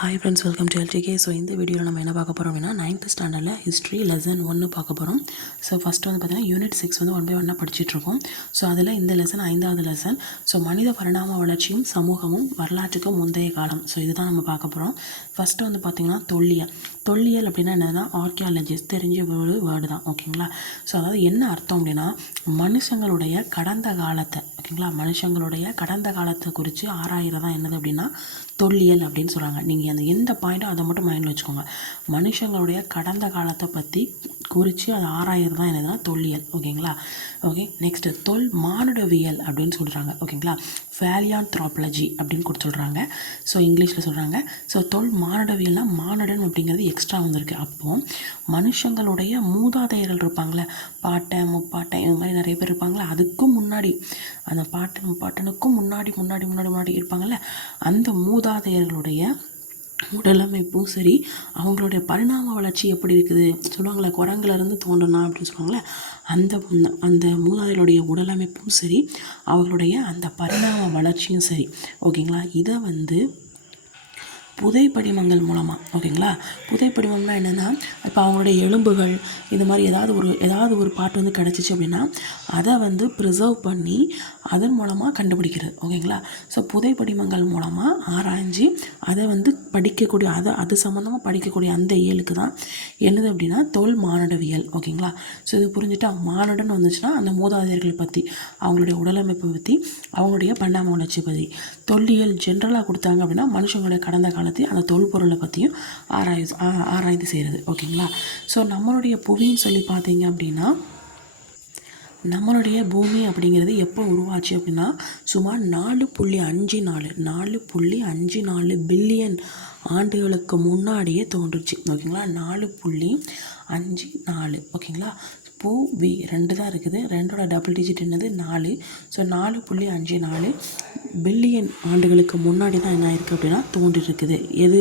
Hi friends, welcome to LDK. So இந்த வீடியோவில் நம்ம என்ன பார்க்க போகிறோம் அப்படின்னா 9th ஸ்டாண்டர்டில் ஹிஸ்ட்ரி லெசன் 1 பார்க்க போகிறோம். ஸோ ஃபஸ்ட்டு வந்து பார்த்தீங்கன்னா யூனிட் 6 வந்து 1 by 1 படிச்சுட்ருக்கோம். ஸோ அதில் இந்த லெசன் 5வது லெசன். ஸோ மனித பரிணாம வளர்ச்சியும் சமூகமும் வரலாற்றுக்கு முந்தைய காலம். ஸோ இதுதான் நம்ம பார்க்க போகிறோம். ஃபஸ்ட்டு வந்து பார்த்திங்கன்னா தொல்லியல் அப்படின்னா என்னதுன்னா ஆர்கியாலஜிஸ்ட் தெரிஞ்ச வேர்டு தான். ஓகேங்களா? ஸோ அதாவது என்ன அர்த்தம் அப்படின்னா மனுஷங்களுடைய கடந்த காலத்தை, ஓகேங்களா, மனுஷங்களுடைய கடந்த காலத்தை குறித்து ஆராயிறதான் என்னது அப்படின்னா தொல்லியல் அப்படின்னு சொல்கிறாங்க. நீங்கள் அந்த எந்த பாயிண்ட்டோ அதை மட்டும் மைண்டில் வச்சுக்கோங்க. மனுஷங்களுடைய கடந்த காலத்தை பற்றி குறித்து அதை ஆராயிறது தான் என்னதுன்னா தொல்லியல். ஓகேங்களா? ஓகே, நெக்ஸ்ட்டு மானுடவியல் அப்படின்னு சொல்கிறாங்க. ஓகேங்களா? வேலியான்த்ரோபாலஜி அப்படின்னு கூட சொல்கிறாங்க. ஸோ இங்கிலீஷில் சொல்கிறாங்க. ஸோ மானுடவியல்னால் மானுடன் அப்படிங்கிறது எக்ஸ்ட்ரா வந்திருக்கு. அப்போது மனுஷங்களுடைய மூதாதையர்கள் இருப்பாங்களே, பாட்டன் முப்பாட்டன் இது மாதிரி நிறைய பேர் இருப்பாங்களே, அதுக்கும் முன்னாடி அந்த பாட்டன் முப்பாட்டனுக்கும் முன்னாடி இருப்பாங்கள்ல, அந்த மூதாதையர்களுடைய உடலமைப்பும் சரி, அவங்களுடைய பரிணாம வளர்ச்சி எப்படி இருக்குது சொல்லுவாங்களே, குரங்குலேருந்து தோன்றனா அப்படின்னு சொல்லுவாங்களே, அந்த மூதாதையருடைய உடலமைப்பும் சரி, அவங்களுடைய அந்த பரிணாம வளர்ச்சியும் சரி, ஓகேங்களா, இதை வந்து புதைப்படிமங்கள் மூலமாக, ஓகேங்களா, புதைப்படிமம்னா என்னென்னா இப்போ அவங்களுடைய எலும்புகள் இது மாதிரி ஏதாவது ஒரு பார்ட் வந்து கிடச்சிச்சு அப்படின்னா அதை வந்து ப்ரிசர்வ் பண்ணி அதன் மூலமாக கண்டுபிடிக்கிறது. ஓகேங்களா? ஸோ புதைப்படிமங்கள் மூலமாக ஆராய்ஞ்சு அதை வந்து படிக்கக்கூடிய அது சம்மந்தமாக படிக்கக்கூடிய அந்த இயலுக்கு தான் என்னது அப்படின்னா மானுடவியல். ஓகேங்களா? ஸோ இது புரிஞ்சுட்டா மானுடன் வந்துச்சுன்னா அந்த மூதாதையர்களை பற்றி, அவங்களுடைய உடலமைப்பை பற்றி, அவங்களுடைய பரிணாம வளர்ச்சி பற்றி. தொல்லியல் ஜென்ரலாக கொடுத்தாங்க அப்படின்னா மனுஷங்களுடைய கடந்த காலத்தையும் அந்த தொல்பொருளை பற்றியும் ஆராய்ந்து செய்கிறது. ஓகேங்களா? ஸோ நம்மளுடைய புவின்னு சொல்லி பார்த்தீங்க அப்படின்னா நம்மளுடைய பூமி அப்படிங்கிறது எப்போ உருவாச்சு அப்படின்னா சுமார் 4.54 பில்லியன் ஆண்டுகளுக்கு முன்னாடியே தோன்றுச்சு. ஓகேங்களா? 4.54. ஓகேங்களா? பூவி 2 தான் இருக்குது, 2ஓட டபுள் டிஜிட் என்னது 4. ஸோ 4.54 பில்லியன் ஆண்டுகளுக்கு முன்னாடி தான் என்ன ஆயிருக்கு அப்படின்னா தோன்றிருக்குது. எது?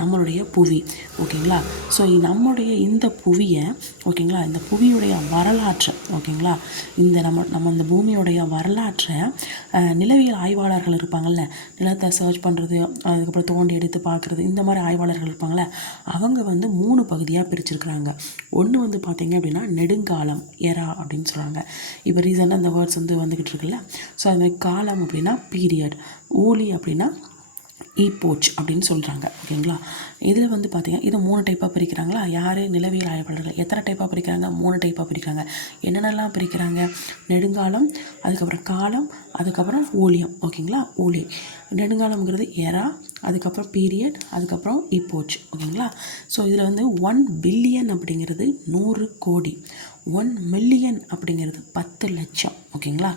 நம்மளுடைய புவி. ஓகேங்களா? ஸோ நம்மளுடைய இந்த புவியை, ஓகேங்களா, இந்த புவியுடைய வரலாற்றை, ஓகேங்களா, இந்த நம்ம இந்த பூமியுடைய வரலாற்றை நிலவியல் ஆய்வாளர்கள் இருப்பாங்கள்ல, நிலத்தை சர்ச் பண்ணுறது, அதுக்கப்புறம் தோண்டி எடுத்து பார்க்குறது, இந்த மாதிரி ஆய்வாளர்கள் இருப்பாங்கள்ல, அவங்க வந்து 3 பகுதியாக பிரிச்சிருக்கிறாங்க. ஒன்று வந்து பார்த்திங்க அப்படின்னா நெடுங்காலம், எரா அப்படின்னு சொல்கிறாங்க. இப்போ ரீசெண்டாக அந்த வேர்ட்ஸ் வந்து வந்துக்கிட்டு இருக்குல்ல, ஸோ அது மாதிரி காலம் அப்படின்னா பீரியட், ஊழி அப்படின்னா ஈப்போச் அப்படின்னு சொல்கிறாங்க. ஓகேங்களா? இதில் வந்து பார்த்திங்கன்னா இதை 3 டைப்பாக பிரிக்கிறாங்களா. யார்? நிலவியல் ஆய்வாளர்கள். எத்தனை டைப்பாக பிரிக்கிறாங்க? 3 டைப்பாக பிரிக்கிறாங்க. என்னென்னலாம் பிரிக்கிறாங்க? நெடுங்காலம், அதுக்கப்புறம் காலம், அதுக்கப்புறம் ஊழியம். ஓகேங்களா? ஊழி. நெடுங்காலம்ங்கிறது எரா, அதுக்கப்புறம் பீரியட், அதுக்கப்புறம் ஈப்போச். ஓகேங்களா? ஸோ இதில் வந்து 1 பில்லியன் அப்படிங்கிறது 100 கோடி, 1 மில்லியன் அப்படிங்கிறது 10 லட்சம். ஓகேங்களா?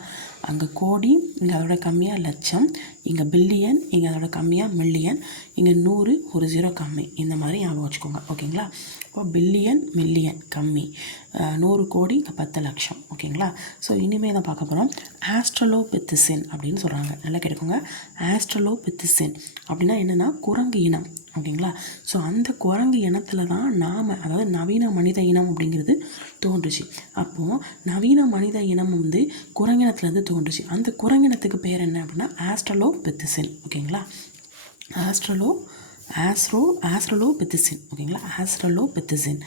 அங்கே கோடி, இங்கே அதோட கம்மியாக லட்சம், இங்கே பில்லியன், இங்கே அதோட கம்மியாக மில்லியன், இங்கே 100 ஒரு 0 கம்மி, இந்த மாதிரி ஞாபகம் வச்சுக்கோங்க. ஓகேங்களா? இப்போ பில்லியன் மில்லியன் கம்மி, 100 கோடி, இங்கே 10 லட்சம். ஓகேங்களா? ஸோ இனிமேல் தான் பார்க்க போகிறோம் ஆஸ்ட்ரலோபித்தீசின் அப்படின்னு சொல்கிறாங்க. நல்லா கேட்டுக்கோங்க. ஆஸ்ட்ரலோபித்தீசின் அப்படின்னா என்னென்னா குரங்கு இனம். ஓகேங்களா? ஸோ அந்த குரங்கு இனத்தில் தான் அதாவது நவீன மனித இனம் அப்படிங்கிறது தோன்றுச்சு. அப்போது நவீன மனித இனம் வந்து குரங்கினத்துலேருந்து தோன்றுச்சு. அந்த குரங்கினத்துக்கு பேர் என்ன அப்படின்னா ஆஸ்ட்ரலோபித்தீசின். ஓகேங்களா? ஆஸ்ட்ரலோபித்தீசின். ஓகேங்களா? ஆஸ்ட்ரலோபித்தீசின்.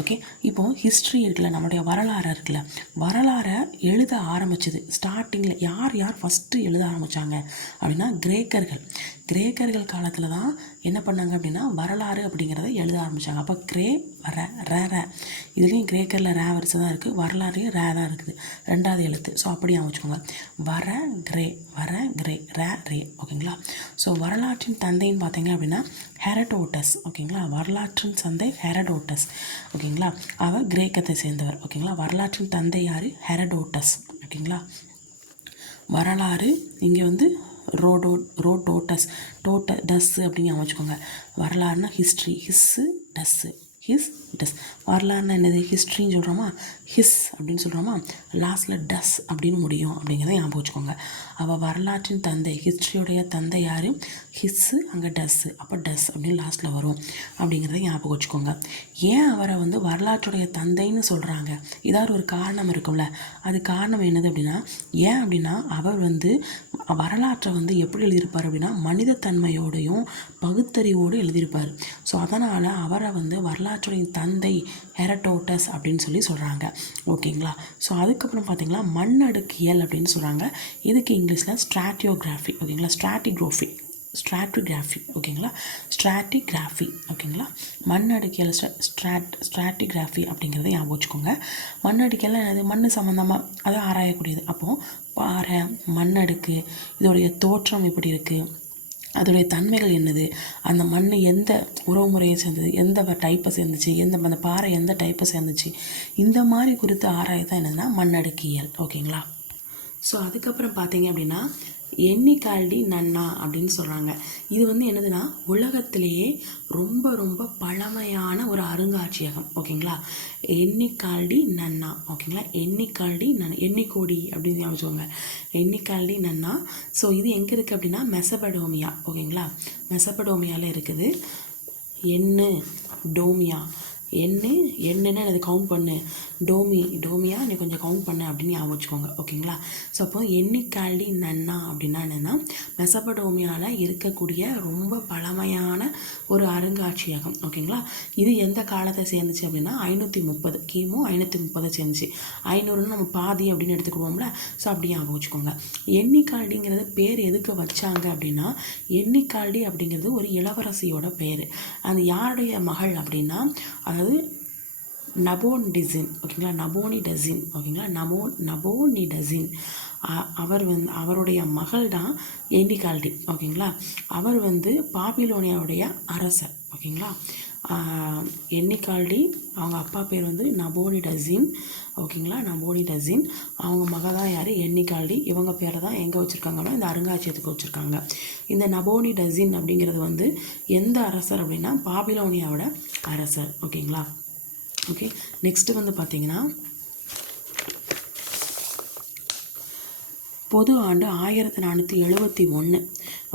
ஓகே, இப்போது ஹிஸ்ட்ரி இருக்குல்ல, நம்மளுடைய வரலாறு இருக்குல்ல, வரலாறை எழுத ஆரம்பித்தது ஸ்டார்டிங்கில் யார் ஃபஸ்ட்டு எழுத ஆரம்பித்தாங்க அப்படின்னா கிரேக்கர்கள் காலத்தில் தான் என்ன பண்ணாங்க அப்படின்னா வரலாறு அப்படிங்கிறத எழுத ஆரம்பித்தாங்க. அப்போ ரே இதுலேயும் கிரேக்கரில் ரே வரிசை தான் இருக்குது, வரலாறுலேயும் ரே தான் இருக்குது, 2வது எழுத்து. ஸோ அப்படியே வச்சுக்கோங்க. ரே. ஓகேங்களா? ஸோ வரலாற்றின் தந்தைன்னு பார்த்தீங்க அப்படின்னா ஹெரடோட்டஸ். ஓகேங்களா? வரலாற்றின் தந்தை ஹெரடோட்டஸ். ஓகேங்களா? அவர் கிரேக்கத்தை சேர்ந்தவர். ஓகேங்களா? வரலாற்றின் தந்தை யார்? ஹெரடோட்டஸ். ஓகேங்களா? வரலாறு இங்கே வந்து ரோடோட்டஸ் டஸ் அப்படின்னு அமைச்சுக்கோங்க. வரலாறுனா ஹிஸ்ட்ரி, டஸ். வரலாறுனா என்னது? ஹிஸ்ட்ரின்னு சொல்கிறோமா, ஹிஸ் அப்படின்னு சொல்கிறோமா, லாஸ்ட்டில் டஸ் அப்படின்னு முடியும் அப்படிங்கிறத ஞாபகம் வச்சுக்கோங்க. அவள் வரலாற்றின் தந்தை, ஹிஸ்ட்ரியோடைய தந்தை யார்? ஹிஸ்ஸு, அங்கே டஸ்ஸு, அப்போ டஸ் அப்படின்னு லாஸ்ட்டில் வரும் அப்படிங்கிறத ஞாபகம் வச்சுக்கோங்க. ஏன் அவரை வந்து வரலாற்றுடைய தந்தைன்னு சொல்கிறாங்க? ஏதாவது ஒரு காரணம் இருக்கும்ல. அது காரணம் என்னது அப்படின்னா, ஏன் அப்படின்னா அவர் வந்து வரலாற்றை வந்து எப்படி எழுதியிருப்பார் அப்படின்னா மனிதத்தன்மையோடையும் பகுத்தறிவோடு எழுதியிருப்பார். ஸோ அதனால் அவரை வந்து வரலாற்றுடைய தந்தை ஹெரடோட்டஸ் அப்படின்னு சொல்லி சொல்கிறாங்க. ஓகேங்களா? ஸோ அதுக்கப்புறம் பார்த்திங்கன்னா மண்ணடுக்கியல் அப்படின்னு சொல்கிறாங்க. இதுக்கு இங்கிலீஷில் ஸ்ட்ராட்டியோகிராஃபி. ஓகேங்களா? ஸ்ட்ராட்டிகிராஃபி. ஓகேங்களா? ஸ்ட்ராட்டிகிராஃபி. ஓகேங்களா? மண்ணடுக்கியல் ஸ்ட்ராட்டிகிராஃபி அப்படிங்கிறத ஞாபகம் வச்சுக்கோங்க. மண்ணடுக்கியல் அது மண் சம்மந்தமாக அதை ஆராயக்கூடியது. அப்போது பாறை, மண்ணடுக்கு, இதோடைய தோற்றம் எப்படி இருக்குது, அதோடைய தன்மைகள் என்னது, அந்த மண் எந்த உறவு முறையை சேர்ந்தது, எந்த டைப்பை சேர்ந்துச்சு, அந்த பாறை எந்த டைப்பை சேர்ந்துச்சு, இந்த மாதிரி குறித்து ஆராயதான் என்னதுன்னா மண்ணடுக்கியல். ஓகேங்களா? ஸோ அதுக்கப்புறம் பார்த்தீங்க அப்படின்னா எண்ணிக்கால்டி நன்னா அப்படின்னு சொல்கிறாங்க. இது வந்து என்னதுன்னா உலகத்திலேயே ரொம்ப ரொம்ப பழமையான ஒரு அருங்காட்சியகம். ஓகேங்களா? எண்ணிக்கால்டி நன்னா. ஓகேங்களா? எண்ணிக்கால்டி நன்னா, எண்ணிக்கோடி அப்படின்னு ஞாபகம். எண்ணிக்கால்டி நன்னா. ஸோ இது எங்கே இருக்குது அப்படின்னா மெசபடோமியா. ஓகேங்களா? மெசபடோமியாவில் இருக்குது. டோமியா. என்னன்னு அது கவுண்ட் பண்ணு, டோமியா நீ கொஞ்சம் கவுண்ட் பண்ணு அப்படின்னு ஞாபகம் வச்சுக்கோங்க. ஓகேங்களா? ஸோ அப்போ எண்ணிக்கால்டி நன்னா அப்படின்னா என்னென்னா மெசபடோமியாவில் இருக்கக்கூடிய ரொம்ப பழமையான ஒரு அருங்காட்சியகம். ஓகேங்களா? இது எந்த காலத்தை சேர்ந்துச்சு அப்படின்னா 530 கிமு 530 சேர்ந்துச்சு. 500ன்னு நம்ம பாதி அப்படின்னு எடுத்துக்கிடுவோம்ல. ஸோ அப்படி ஞாபகம் வச்சுக்கோங்க. எண்ணிக்கால்டிங்கிறது பேர் எதுக்கு வச்சாங்க அப்படின்னா எண்ணிக்கால்டி அப்படிங்கிறது ஒரு இளவரசியோட பேர். அது யாருடைய மகள் அப்படின்னா அதாவது நபோனிடசின். ஓகேங்களா? நபோனிடசின். ஓகேங்களா? நபோனிடசின் அவர் வந்து அவருடைய மகள் தான் எண்ணிக்கால்டி. ஓகேங்களா? அவர் வந்து பாபிலோனியாவுடைய அரசர். ஓகேங்களா? எண்ணிக்கால்டி அவங்க அப்பா பேர் வந்து நபோனிடசின். ஓகேங்களா? நபோனிடசின் அவங்க மகள் தான் யார்? எண்ணிக்கால்டி. இவங்க பேரை தான் எங்கே வச்சுருக்காங்கன்னா இந்த அருங்காட்சியகத்துக்கு வச்சுருக்காங்க. இந்த நபோனிடசின் அப்படிங்கிறது வந்து எந்த அரசர் அப்படின்னா பாபிலோனியாவோட அரசர். ஓகேங்களா? ஓகே, நெக்ஸ்ட்டு வந்து பார்த்திங்கன்னா பொது ஆண்டு 1471.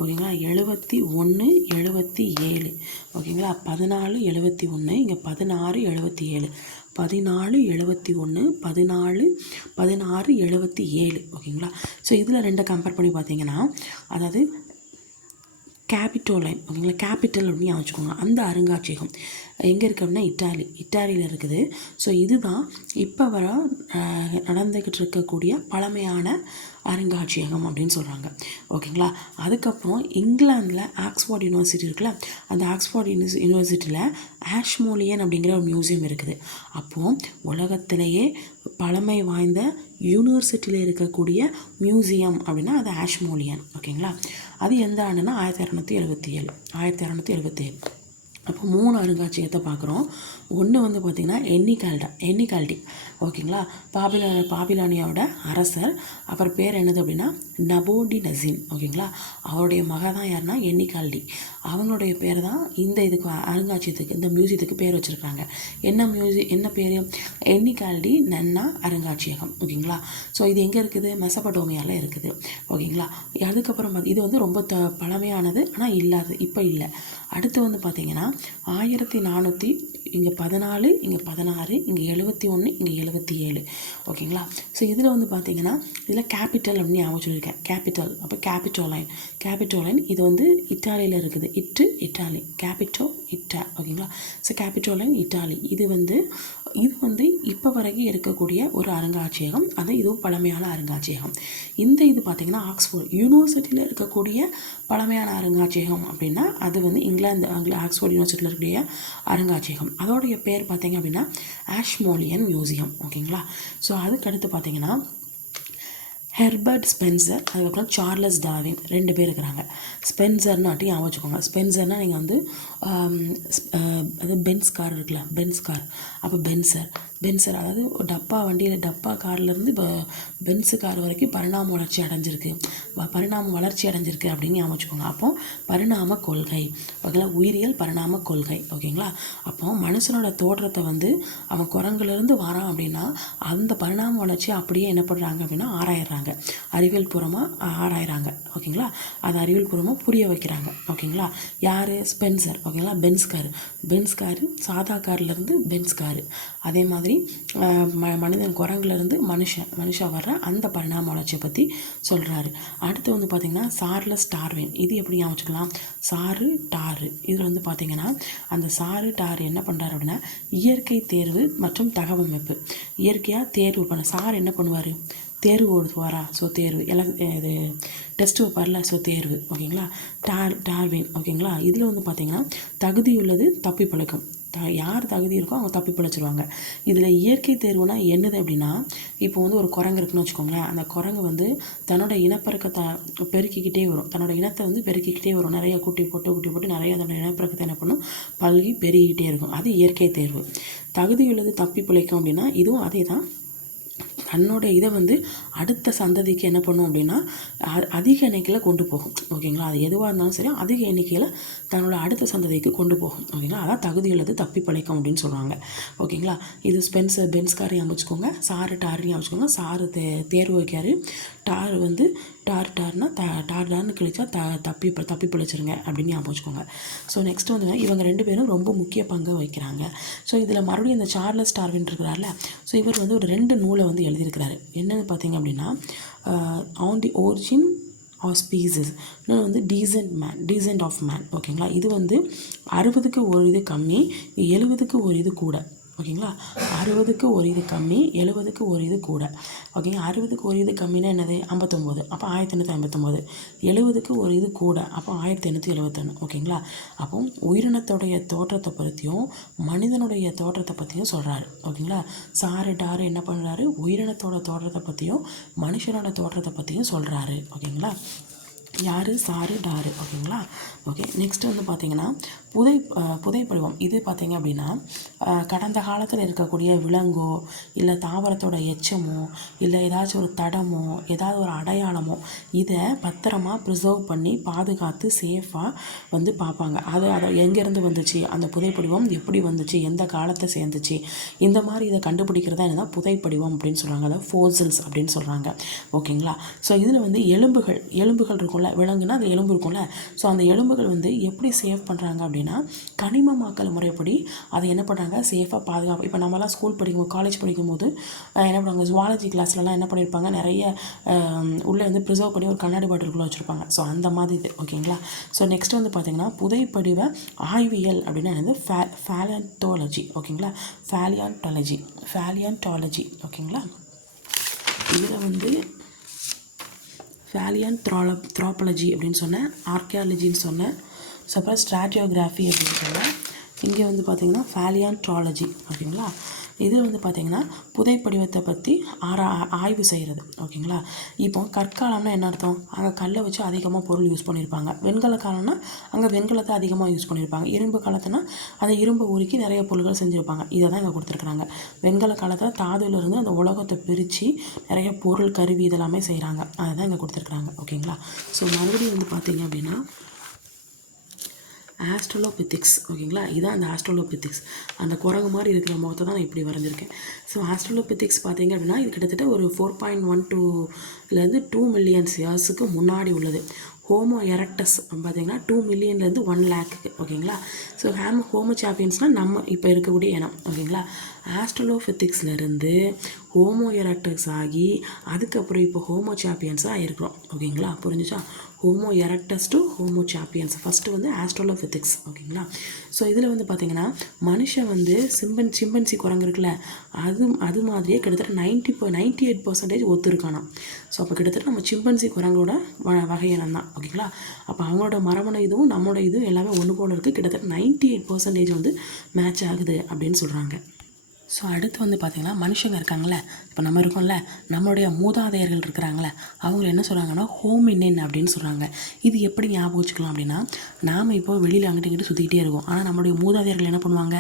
ஓகேங்களா? 71 77. ஓகேங்களா? 1471 இங்கே 1677. 1471 1677. ஓகேங்களா? ஸோ இதில் ரெண்டை கம்பேர் பண்ணி பார்த்தீங்கன்னா அதாவது கேபிட்டோலைன். ஓகேங்களா? கேபிட்டல் அப்படின்னு வச்சுக்கோங்க. அந்த அருங்காட்சியகம் எங்கே இருக்குது அப்படின்னா இட்டாலியில் இருக்குது. ஸோ இதுதான் இப்போ வர நடந்துக்கிட்டு இருக்கக்கூடிய பழமையான அருங்காட்சியகம் அப்படின்னு சொல்கிறாங்க. ஓகேங்களா? அதுக்கப்புறம் இங்கிலாந்தில் ஆக்ஸ்ஃபோர்ட் யூனிவர்சிட்டி இருக்குல்ல, அந்த ஆக்ஸ்ஃபோர்ட் யூனிவர்சிட்டியில் ஆஷ்மோலியன் அப்படிங்கிற ஒரு மியூசியம் இருக்குது. அப்போது உலகத்திலேயே பழமை வாய்ந்த யூனிவர்சிட்டியில் இருக்கக்கூடிய மியூசியம் அப்படின்னா அது ஆஷ்மோலியன். ஓகேங்களா? அது எந்த ஆண்டுன்னா 1277. அப்போ 3 அருங்காட்சியகத்தை பார்க்குறோம். ஒன்று வந்து பார்த்திங்கன்னா எண்ணிக்கால்டி. ஓகேங்களா? பாபிலோனியாவோட அரசர். அப்புறம் பேர் என்னது அப்படின்னா நபோனிடசின். ஓகேங்களா? அவருடைய மகள் தான் யாருன்னா எண்ணிக்கால்டி. அவங்களுடைய பேர் தான் இந்த இதுக்கு அருங்காட்சியகத்துக்கு இந்த மியூசியத்துக்கு பேர் வச்சுருக்காங்க. என்ன பேர்? எண்ணிக்கால்டி நன்னா அருங்காட்சியகம். ஓகேங்களா? ஸோ இது எங்கே இருக்குது? மெசபடோமியாவில் இருக்குது. ஓகேங்களா? அதுக்கப்புறம் இது வந்து ரொம்ப பழமையானது, ஆனால் இல்லாது இப்போ இல்லை. அடுத்து வந்து பார்த்திங்கன்னா 1400 இங்கே 14 இங்கே 16 இங்கே 71 இங்கே 77. ஓகேங்களா? ஸோ இதில் வந்து பார்த்திங்கன்னா இதில் கேபிட்டல் அப்படின்னு ஞாபகம் சொல்லியிருக்கேன். கேபிட்டல் அப்போ கேபிட்டோலைன் இது வந்து இட்டாலியில் இருக்குது. இட்டாலி ஓகேங்களா? So Capitoline Italy. இது வந்து இப்போ வரைக்கும் இருக்கக்கூடிய ஒரு அருங்காட்சியகம். அது இதுவும் பழமையான அருங்காட்சியகம். இது பார்த்திங்கன்னா ஆக்ஸ்ஃபோர்ட் யூனிவர்சிட்டியில் இருக்கக்கூடிய பழமையான அருங்காட்சியகம் அப்படின்னா அது வந்து இங்கிலாந்து ஆக்ஸ்ஃபோர்ட் யூனிவர்சிட்டியில் இருக்கக்கூடிய அருங்காட்சியகம். அதோடைய பேர் பார்த்திங்க அப்படின்னா ஆஷ்மோலியன் மியூசியம். ஓகேங்களா? ஸோ அதுக்கடுத்து பார்த்திங்கன்னா ஹெர்பர்ட் ஸ்பென்சர், அதுக்கப்புறம் சார்லஸ் டார்வின் 2 பேர் இருக்கிறாங்க. ஸ்பென்சர்னு ஞாபகம் வச்சுக்கோங்க. ஸ்பென்சர்னால் நீங்கள் வந்து அது பென்ஸ் கார் இருக்குல்ல, பென்ஸ் கார். அப்போ பென்சர், அதாவது டப்பா வண்டியில் டப்பா கார்லேருந்து இப்போ பென்ஸு கார் வரைக்கும் பரிணாம வளர்ச்சி அடைஞ்சிருக்கு அப்படின்னு ஞாபகம். அப்போ பரிணாம கொள்கை, ஓகேங்களா, உயிரியல் பரிணாம கொள்கை, ஓகேங்களா. அப்போ மனுஷனோட தோற்றத்தை வந்து அவன் குரங்குலேருந்து வரான் அப்படின்னா அந்த பரிணாம வளர்ச்சியை அப்படியே என்ன பண்ணுறாங்க அப்படின்னா ஆராயிடுறாங்க, அறிவியல் பூர்வமாக ஆராயிறாங்க, ஓகேங்களா. அது அறிவியல் பூர்வமாக புரிய வைக்கிறாங்க, ஓகேங்களா. யார்? ஸ்பென்சர், ஓகேங்களா. பென்ஸ் காரு சாதா கார்லேருந்து பென்ஸ் காரு. அதே மாதிரி மனிதன் குரங்குலேருந்து மனுஷன் வர்ற அந்த பரிணாம வளர்ச்சியை பற்றி சொல்கிறாரு. அடுத்து வந்து பார்த்திங்கன்னா சார்லஸ் டார்வின். இது எப்படி ஞாபகம்? சாரு டாரு. இதில் வந்து பார்த்திங்கன்னா அந்த சாரு டாரு என்ன பண்ணுறாரு அப்படின்னா இயற்கை தேர்வு மற்றும் தகவமைப்பு. இயற்கையாக தேர்வு பண்ண சார் என்ன பண்ணுவார்? தேர்வு ஓடுவாரா? ஸோ தேர்வு எல்லாம் இது டெஸ்ட் வைப்பார்ல, ஸோ தேர்வு, ஓகேங்களா. டார்வின், ஓகேங்களா. இதில் வந்து பார்த்திங்கன்னா தகுதியுள்ளது தப்பி பழக்கம். யார் தகுதி இருக்கோ அவங்க தப்பி பிழைச்சிருவாங்க. இதில் இயற்கை தேர்வுனா என்னது அப்படின்னா, இப்போ வந்து ஒரு குரங்கு இருக்குன்னு வச்சுக்கோங்களேன். அந்த குரங்கு வந்து தன்னோட இனப்பெருக்கத்தை பெருக்கிக்கிட்டே வரும், தன்னோட இனத்தை வந்து பெருக்கிக்கிட்டே வரும். நிறைய குட்டி போட்டு நிறைய தன்னோட இனப்பெருக்கத்தை என்ன பண்ணும்? பல்கி பெருகிக்கிட்டே இருக்கும். அது இயற்கை தேர்வு. தகுதியுள்ளது தப்பி பிழைக்கும் அப்படின்னா இதுவும் அதே தான். தன்னோட இதை வந்து அடுத்த சந்ததிக்கு என்ன பண்ணும் அப்படின்னா அதிக எண்ணிக்கையில் கொண்டு போகும், ஓகேங்களா. அது எதுவாக இருந்தாலும் சரி அதிக எண்ணிக்கையில் தன்னோட அடுத்த சந்ததிக்கு கொண்டு போகும், ஓகேங்களா. அதான் தகுதியுள்ளது தப்பி பிழைக்கும் அப்படின்னு சொல்லுவாங்க, ஓகேங்களா. இது பென்ஸ் காரை அமைச்சுக்கோங்க. சாரு டார்னு அமைச்சுக்கோங்க. சாரு தேர்வு வைக்காரு. டார் வந்து டார்னா டார்னு கிழிச்சா தப்பி பிழைச்சிருங்க அப்படின்னு ஞாபகம் வச்சுக்கோங்க. ஸோ நெக்ஸ்ட் வந்து இவங்க 2 பேரும் ரொம்ப முக்கிய பங்கு வகிக்கிறாங்க. ஸோ இதில் மறுபடியும் இந்த சார்லஸ் டார்வின் இருக்கிறார்ல, ஸோ இவர் வந்து ஒரு 2 நூலை வந்து எழுதியிருக்கிறாரு. என்னென்னு பார்த்தீங்க அப்படின்னா on the origin of species, இன்னொன்று வந்து டீசன்ட் ஆஃப் மேன், ஓகேங்களா. இது வந்து 60க்கு ஒரு இது கம்மி, 70க்கு ஒரு இது கூட, ஓகேங்களா. 60க்கு ஒரு இது கம்மி, 70க்கு ஒரு இது கூட, ஓகேங்க. 60க்கு ஒரு இது கம்மினா என்னது? 59, அப்போ 1859. 70க்கு ஒரு இது கூட, அப்போ 1871, ஓகேங்களா. அப்போ உயிரினத்துடைய தோற்றத்தை பற்றியும் மனிதனுடைய தோற்றத்தை பற்றியும் சொல்கிறாரு, ஓகேங்களா. சாரு டாரு என்ன பண்ணுறாரு? உயிரினத்தோட தோற்றத்தை பற்றியும் மனுஷனோட தோற்றத்தை பற்றியும் சொல்கிறாரு, ஓகேங்களா. யார்? சாரு டாரு, ஓகேங்களா. ஓகே, நெக்ஸ்ட் வந்து பார்த்திங்கன்னா புதைப்படிவம். இது பார்த்திங்க அப்படின்னா கடந்த காலத்தில் இருக்கக்கூடிய விலங்கோ இல்லை தாவரத்தோட எச்சமோ இல்லை ஏதாச்சும் ஒரு தடமோ ஏதாவது ஒரு அடையாளமோ இதை பத்திரமா ப்ரிசர்வ் பண்ணி பாதுகாத்து சேஃபாக வந்து பார்ப்பாங்க. அதை எங்கேருந்து வந்துச்சு, அந்த புதைப்படிவம் எப்படி வந்துச்சு, எந்த காலத்தை சேர்ந்துச்சு, இந்த மாதிரி இதை கண்டுபிடிக்கிறதா என்னன்னா புதைப்படிவம் அப்படின்னு சொல்கிறாங்க. அதாவது ஃபோசில்ஸ் அப்படின்னு சொல்கிறாங்க, ஓகேங்களா. ஸோ இதில் வந்து எலும்புகள் இருக்கும்ல, விலங்குனா அந்த எலும்பு இருக்கும்ல, ஸோ அந்த எலும்புகள் வந்து எப்படி சேவ் பண்ணுறாங்க அப்படின்னா கனிமமாக்கல் முறைப்படி அதை என்ன பண்ணுறாங்க? சேஃபாக பாதுகாப்பு. இப்போ நம்மலாம் ஸ்கூல் காலேஜ் படிக்கும்போது என்ன பண்ணுவாங்க? ஜுவாலஜி கிளாஸ்லலாம் என்ன பண்ணியிருப்பாங்க? நிறைய உள்ளே வந்து ப்ரிசர்வ் பண்ணி ஒரு கண்ணாடி பாட்டிலுக்குள்ளே வச்சுருப்பாங்க. ஸோ அந்த மாதிரி இது, ஓகேங்களா. ஸோ நெக்ஸ்ட் வந்து பார்த்திங்கன்னா புதைப்படிவ ஆய்வியல் அப்படின்னா என்னது? ஃபேலியான்டாலஜி, ஓகேங்களா. ஃபேலியான்டாலஜி, ஓகேங்களா. இதில் வந்து ஃபேலியான்த்ரோபாலஜி அப்படின்னு சொன்னேன், ஆர்கியாலஜின்னு சொன்னேன், ஸோ அப்புறம் ஸ்ட்ராட்டியோகிராஃபி அப்படின்னு சொன்னேன். இங்கே வந்து பார்த்திங்கன்னா ஃபேலியான்ட்ராலஜி, ஓகேங்களா. இது வந்து பார்த்திங்கன்னா புதைப்படிவத்தை பற்றி ஆய்வு செய்கிறது, ஓகேங்களா. இப்போ கற்காலம்னா என்ன அர்த்தம்? அங்கே கல்லை வச்சு அதிகமாக பொருள் யூஸ் பண்ணியிருப்பாங்க. வெண்கல காலம்னா அங்கே வெண்கலத்தை அதிகமாக யூஸ் பண்ணியிருப்பாங்க. இரும்பு காலத்துனா அதை இரும்பை உருக்கி நிறைய பொருட்கள் செஞ்சுருப்பாங்க. இதை தான் இங்கே கொடுத்துருக்குறாங்க. வெண்கல காலத்தில் தாதுவிலிருந்து அந்த உலகத்தை பிரித்து நிறைய பொருள் கருவி இதெல்லாமே செய்கிறாங்க. அதை தான் இங்கே கொடுத்துருக்குறாங்க, ஓகேங்களா. ஸோ மறுபடியும் வந்து பார்த்திங்க அப்படின்னா ஆஸ்ட்ரலோபித்திக்ஸ், ஓகேங்களா. இதுதான் அந்த ஆஸ்ட்ரலோபித்திக்ஸ். அந்த குரங்கு மாதிரி இருக்கிற முகத்தை தான் நான் இப்படி வரைஞ்சிருக்கேன். ஸோ ஆஸ்ட்ரலோபித்திக்ஸ் பார்த்திங்க அப்படின்னா இது கிட்டத்தட்ட ஒரு 4.12 2 மில்லியன்ஸ் இயர்ஸுக்கு முன்னாடி உள்ளது. ஹோமோ எரக்டஸ் பார்த்திங்கன்னா 2 மில்லியன்லேருந்து 1 லேக்கு, ஓகேங்களா. ஸோ ஹோமோ சாப்பியன்ஸ்னால் நம்ம இப்போ இருக்கக்கூடிய இனம், ஓகேங்களா. ஆஸ்ட்ரலோபித்திக்ஸ்லேருந்து ஹோமோ எரக்டஸ் ஆகி அதுக்கப்புறம் இப்போ ஹோமோ சாப்பியன்ஸாக இருக்கிறோம், ஓகேங்களா. புரிஞ்சுச்சா? Homo erectus to homo sapiens. First வந்து ஆஸ்ட்ரலோபித்திக்ஸ், ஓகேங்களா. ஸோ இதில் வந்து பார்த்திங்கன்னா மனுஷன் வந்து சிம்பன்சி குரங்கு இருக்குல்ல, அது மாதிரியே கிட்டத்தட்ட 98% ஒத்துருக்கானா. ஸோ அப்போ கிட்டத்தட்ட நம்ம சிம்பன்சி குரங்கோட வகையினம் தான், ஓகேங்களா. அப்போ அவங்களோட மரபணு இதுவும் நம்மளோட இதுவும் எல்லாமே ஒன்று போல் இருக்குது. கிட்டத்தட்ட 98% வந்து மேட்ச் ஆகுது அப்படின்னு சொல்கிறாங்க. ஸோ அடுத்து வந்து பார்த்திங்கன்னா மனுஷங்க இருக்காங்களே, இப்போ நம்ம இருக்கோம்ல, நம்மளுடைய மூதாதையர்கள் இருக்கிறாங்களே, அவங்க என்ன சொல்கிறாங்கன்னா ஹோமினின் அப்படின்னு சொல்கிறாங்க. இது எப்படி ஞாபகம் வச்சுக்கலாம் அப்படின்னா, நாம் இப்போ வெளியில் அங்கிட்டு இங்கிட்டு சுற்றிக்கிட்டே இருக்கோம், ஆனால் நம்மளுடைய மூதாதையர்கள் என்ன பண்ணுவாங்க,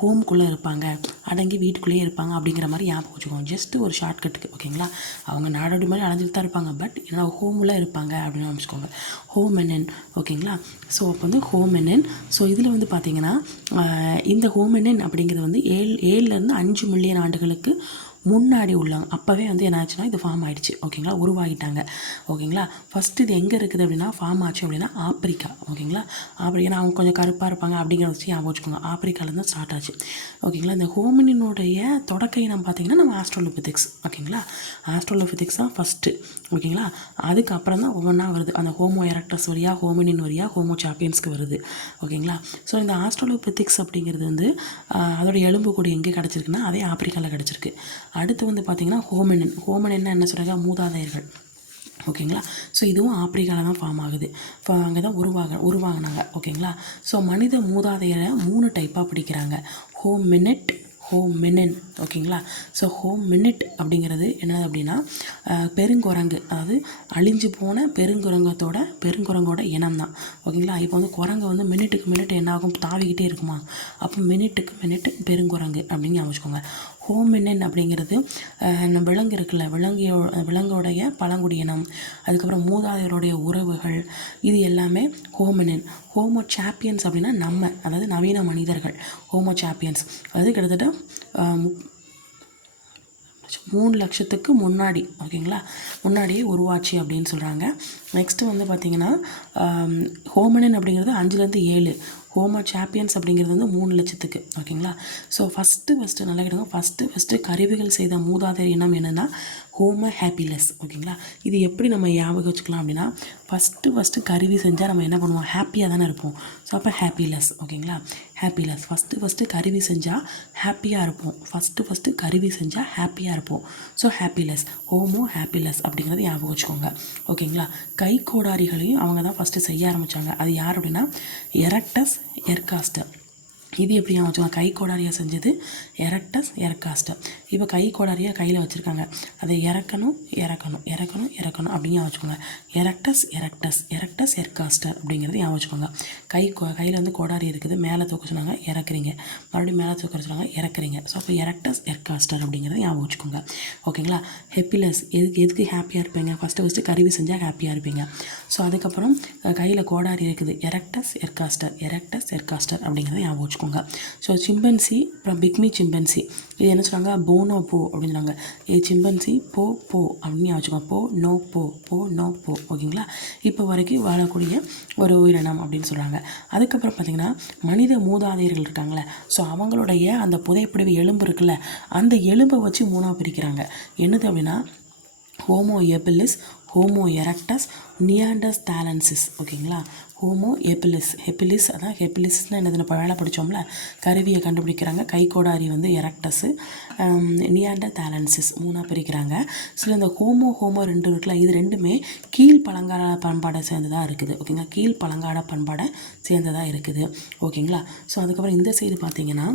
ஹோம்குள்ளே இருப்பாங்க, அடங்கி வீட்டுக்குள்ளேயே இருப்பாங்க அப்படிங்கிற மாதிரி ஞாபகம் வச்சுக்கோங்க. ஜஸ்ட்டு ஒரு ஷார்ட்கட்டுக்கு, ஓகேங்களா. அவங்க நாடோடி மாதிரி அலைஞ்சிட்டு தான் இருப்பாங்க, பட் என்ன ஹோமில் இருப்பாங்க அப்படின்னு வச்சுக்கோங்க. ஹோமினின், ஓகேங்களா. ஸோ அப்போ வந்து ஹோமினின். ஸோ இதில் வந்து பார்த்திங்கன்னா இந்த ஹோமினின் அப்படிங்கிறது வந்து 7லேருந்து 5 மில்லியன் ஆண்டுகளுக்கு முன்னாடி உள்ளாங்க. அப்போவே வந்து என்ன ஆச்சுன்னா இது ஃபார்ம் ஆகிடுச்சு, ஓகேங்களா, உருவாகிட்டாங்க, ஓகேங்களா. ஃபஸ்ட்டு இது எங்கே இருக்குது அப்படின்னா ஃபார்ம் ஆச்சு அப்படின்னா ஆப்பிரிக்கா, ஓகேங்களா. ஏன்னா அவங்க கொஞ்சம் கருப்பாக இருப்பாங்க அப்படிங்கிறத வச்சு ஞாபகம் வச்சுக்கோங்க. ஆப்பிரிக்காலேருந்து ஸ்டார்ட் ஆச்சு, ஓகேங்களா. இந்த ஹோமினினுடைய தொடக்க இனம் பார்த்திங்கன்னா நம்ம ஆஸ்ட்ரோலோபிதிக்ஸ், ஓகேங்களா. ஆஸ்ட்ரோலோபிதிக்ஸ் தான் ஃபஸ்ட்டு, ஓகேங்களா. அதுக்கப்புறம் தான் ஒவ்வொன்றா வருது. அந்த ஹோமோ எரக்டஸ் வழியாக ஹோமினின் வழியாக ஹோமோ சாப்பியன்ஸ்க்கு வருது, ஓகேங்களா. ஸோ இந்த ஆஸ்ட்ரோலோபிதிக்ஸ் அப்படிங்கிறது வந்து அதோட எலும்பு கூடி எங்கே கிடச்சிருக்குன்னா அதே ஆப்பிரிக்காவில் கிடச்சிருக்கு. அடுத்து வந்து பார்த்திங்கன்னா ஹோமினின் என்ன சொல்கிறாங்க, மூதாதையர்கள், ஓகேங்களா. ஸோ இதுவும் ஆப்பிரிக்காவில் தான் ஃபார்ம் ஆகுது, அங்கே தான் உருவாகினாங்க, ஓகேங்களா. ஸோ மனித மூதாதையரை 3 டைப்பாக பிடிக்கிறாங்க, ஹோமினின், ஓகேங்களா. ஸோ ஹோமினிட் அப்படிங்கிறது என்னது அப்படின்னா பெருங்குரங்கு, அதாவது அழிஞ்சு போன பெருங்குரங்கோட இனம் தான், ஓகேங்களா. இப்போ வந்து குரங்கு வந்து மினிட்டுக்கு என்ன ஆகும், தாவிக்கிட்டே இருக்குமா, அப்போ மினிட்டு பெருங்குரங்கு அப்படின்னு யோசிச்சுக்கோங்க. ஹோமினின் அப்படிங்கிறது விலங்கு இருக்குல்ல, விலங்கோடைய பழங்குடியினம், அதுக்கப்புறம் மூதாதையருடைய உறவுகள், இது எல்லாமே ஹோமினின். ஹோமோ சாப்பியன்ஸ் அப்படின்னா நம்ம, அதாவது நவீன மனிதர்கள், ஹோமோ சாப்பியன்ஸ், அதாவது கிட்டத்தட்ட 3 லட்சத்துக்கு முன்னாடி, ஓகேங்களா, முன்னாடியே உருவாச்சு அப்படின்னு சொல்கிறாங்க. நெக்ஸ்ட்டு வந்து பார்த்திங்கன்னா ஹோமினின் அப்படிங்கிறது 5லேருந்து 7, ஹோமோ சாப்பியன்ஸ் அப்படிங்கிறது வந்து 3 லட்சத்துக்கு, ஓகேங்களா. ஸோ ஃபஸ்ட்டு நல்லா கேட்டுங்க, ஃபஸ்ட்டு கருவிகள் செய்த மூதாதையர் இனம் என்னென்னா ஹோமோ ஹேபிலஸ், ஓகேங்களா. இது எப்படி நம்ம ஞாபகம் வச்சுக்கலாம் அப்படின்னா ஃபஸ்ட்டு கருவி செஞ்சால் நம்ம என்ன பண்ணுவோம், ஹாப்பியாக தானே இருப்போம். ஸோ அப்போ ஹேப்பிலஸ், ஓகேங்களா. ஹேப்பிலஸ் ஃபஸ்ட்டு கருவி செஞ்சால் ஹாப்பியாக இருப்போம், ஃபஸ்ட்டு கருவி செஞ்சால் ஹாப்பியாக இருப்போம். ஸோ ஹேப்பிலஸ், ஹோமோ ஹேப்பிலஸ் அப்படிங்கிறது ஞாபகம் வச்சுக்கோங்க, ஓகேங்களா. கை கோடாரிகளையும் அவங்க தான் ஃபஸ்ட்டு செய்ய ஆரம்பித்தாங்க. அது யார் அப்படின்னா எரக்டஸ் எர்காஸ்டர். இது எப்படி வச்சுக்கோங்க, கை கோடாரியை செஞ்சது எரக்டஸ் எர்காஸ்டர். இப்போ கை கோடாரியை கையில் வச்சுருக்காங்க, அதை இறக்கணும் அப்படின்னு வச்சுக்கோங்க. எரக்டஸ் எர்காஸ்டர் அப்படிங்கிறது ஞாபகம் வச்சுக்கோங்க. கையில் வந்து கோடாரி இருக்குது, மேலே தூக்க சொன்னாங்க இறக்குறீங்க, மறுபடியும் மேலே தூக்க சொன்னாங்க இறக்குறீங்க. ஸோ அப்போ எரக்டஸ் எர்காஸ்டர் அப்படிங்கிறத ஞாபகம் வச்சுக்கோங்க, ஓகேங்களா. ஹெப்பிலஸ் எதுக்கு ஹாப்பியாக இருப்பீங்க, ஃபஸ்ட்டு கருவி செஞ்சால் ஹாப்பியாக இருப்பீங்க. ஸோ அதுக்கப்புறம் கையில் கோடாரி இருக்குது, எரக்டஸ் எர்காஸ்டர் அப்படிங்கிறத ஞாபகம் வச்சுக்கோங்க. ஸோ சிம்பன்சி, அப்புறம் பிக்மி சிம்பன்சி, இது என்ன சொல்கிறாங்க, போனோபோ அப்படின்னு சொல்கிறாங்க. சிம்பன்சி போ அப்படின்னு வச்சுக்கோங்க, போ நோ போ, ஓகேங்களா. இப்போ வரைக்கும் வாழக்கூடிய ஒரு உயிரினம் அப்படின்னு சொல்கிறாங்க. அதுக்கப்புறம் பார்த்திங்கன்னா மனித மூதாதையர்கள் இருக்காங்களே, ஸோ அவங்களுடைய அந்த புதைப்பிடிவு எலும்பு இருக்குல்ல, அந்த எலும்பை வச்சு 3ஆக பிரிக்கிறாங்க. என்னது அப்படின்னா ஹோமோ எபிலிஸ், ஹோமோ எரக்டஸ், நியாண்டர்தாலன்சிஸ், ஓகேங்களா. ஹோமோ ஹெப்பிலிஸ் அதான் ஹெப்பிலிஸ்னால் என்னது, இப்போ வேலை படித்தோம்ல, கருவியை கண்டுபிடிக்கிறாங்க. கை கோடாரி வந்து எரக்டஸு, நியாண்டர்தாலன்சிஸ் 3ஆக பிரிக்கிறாங்க. சில இந்த ஹோமோ 2 இருக்குல்ல, இது ரெண்டுமே கீழ் பழங்கால பண்பாடை சேர்ந்ததாக இருக்குது, ஓகேங்களா. கீழ் பழங்கால பண்பாடை சேர்ந்ததாக இருக்குது, ஓகேங்களா. ஸோ அதுக்கப்புறம் இந்த சைடு பார்த்திங்கன்னா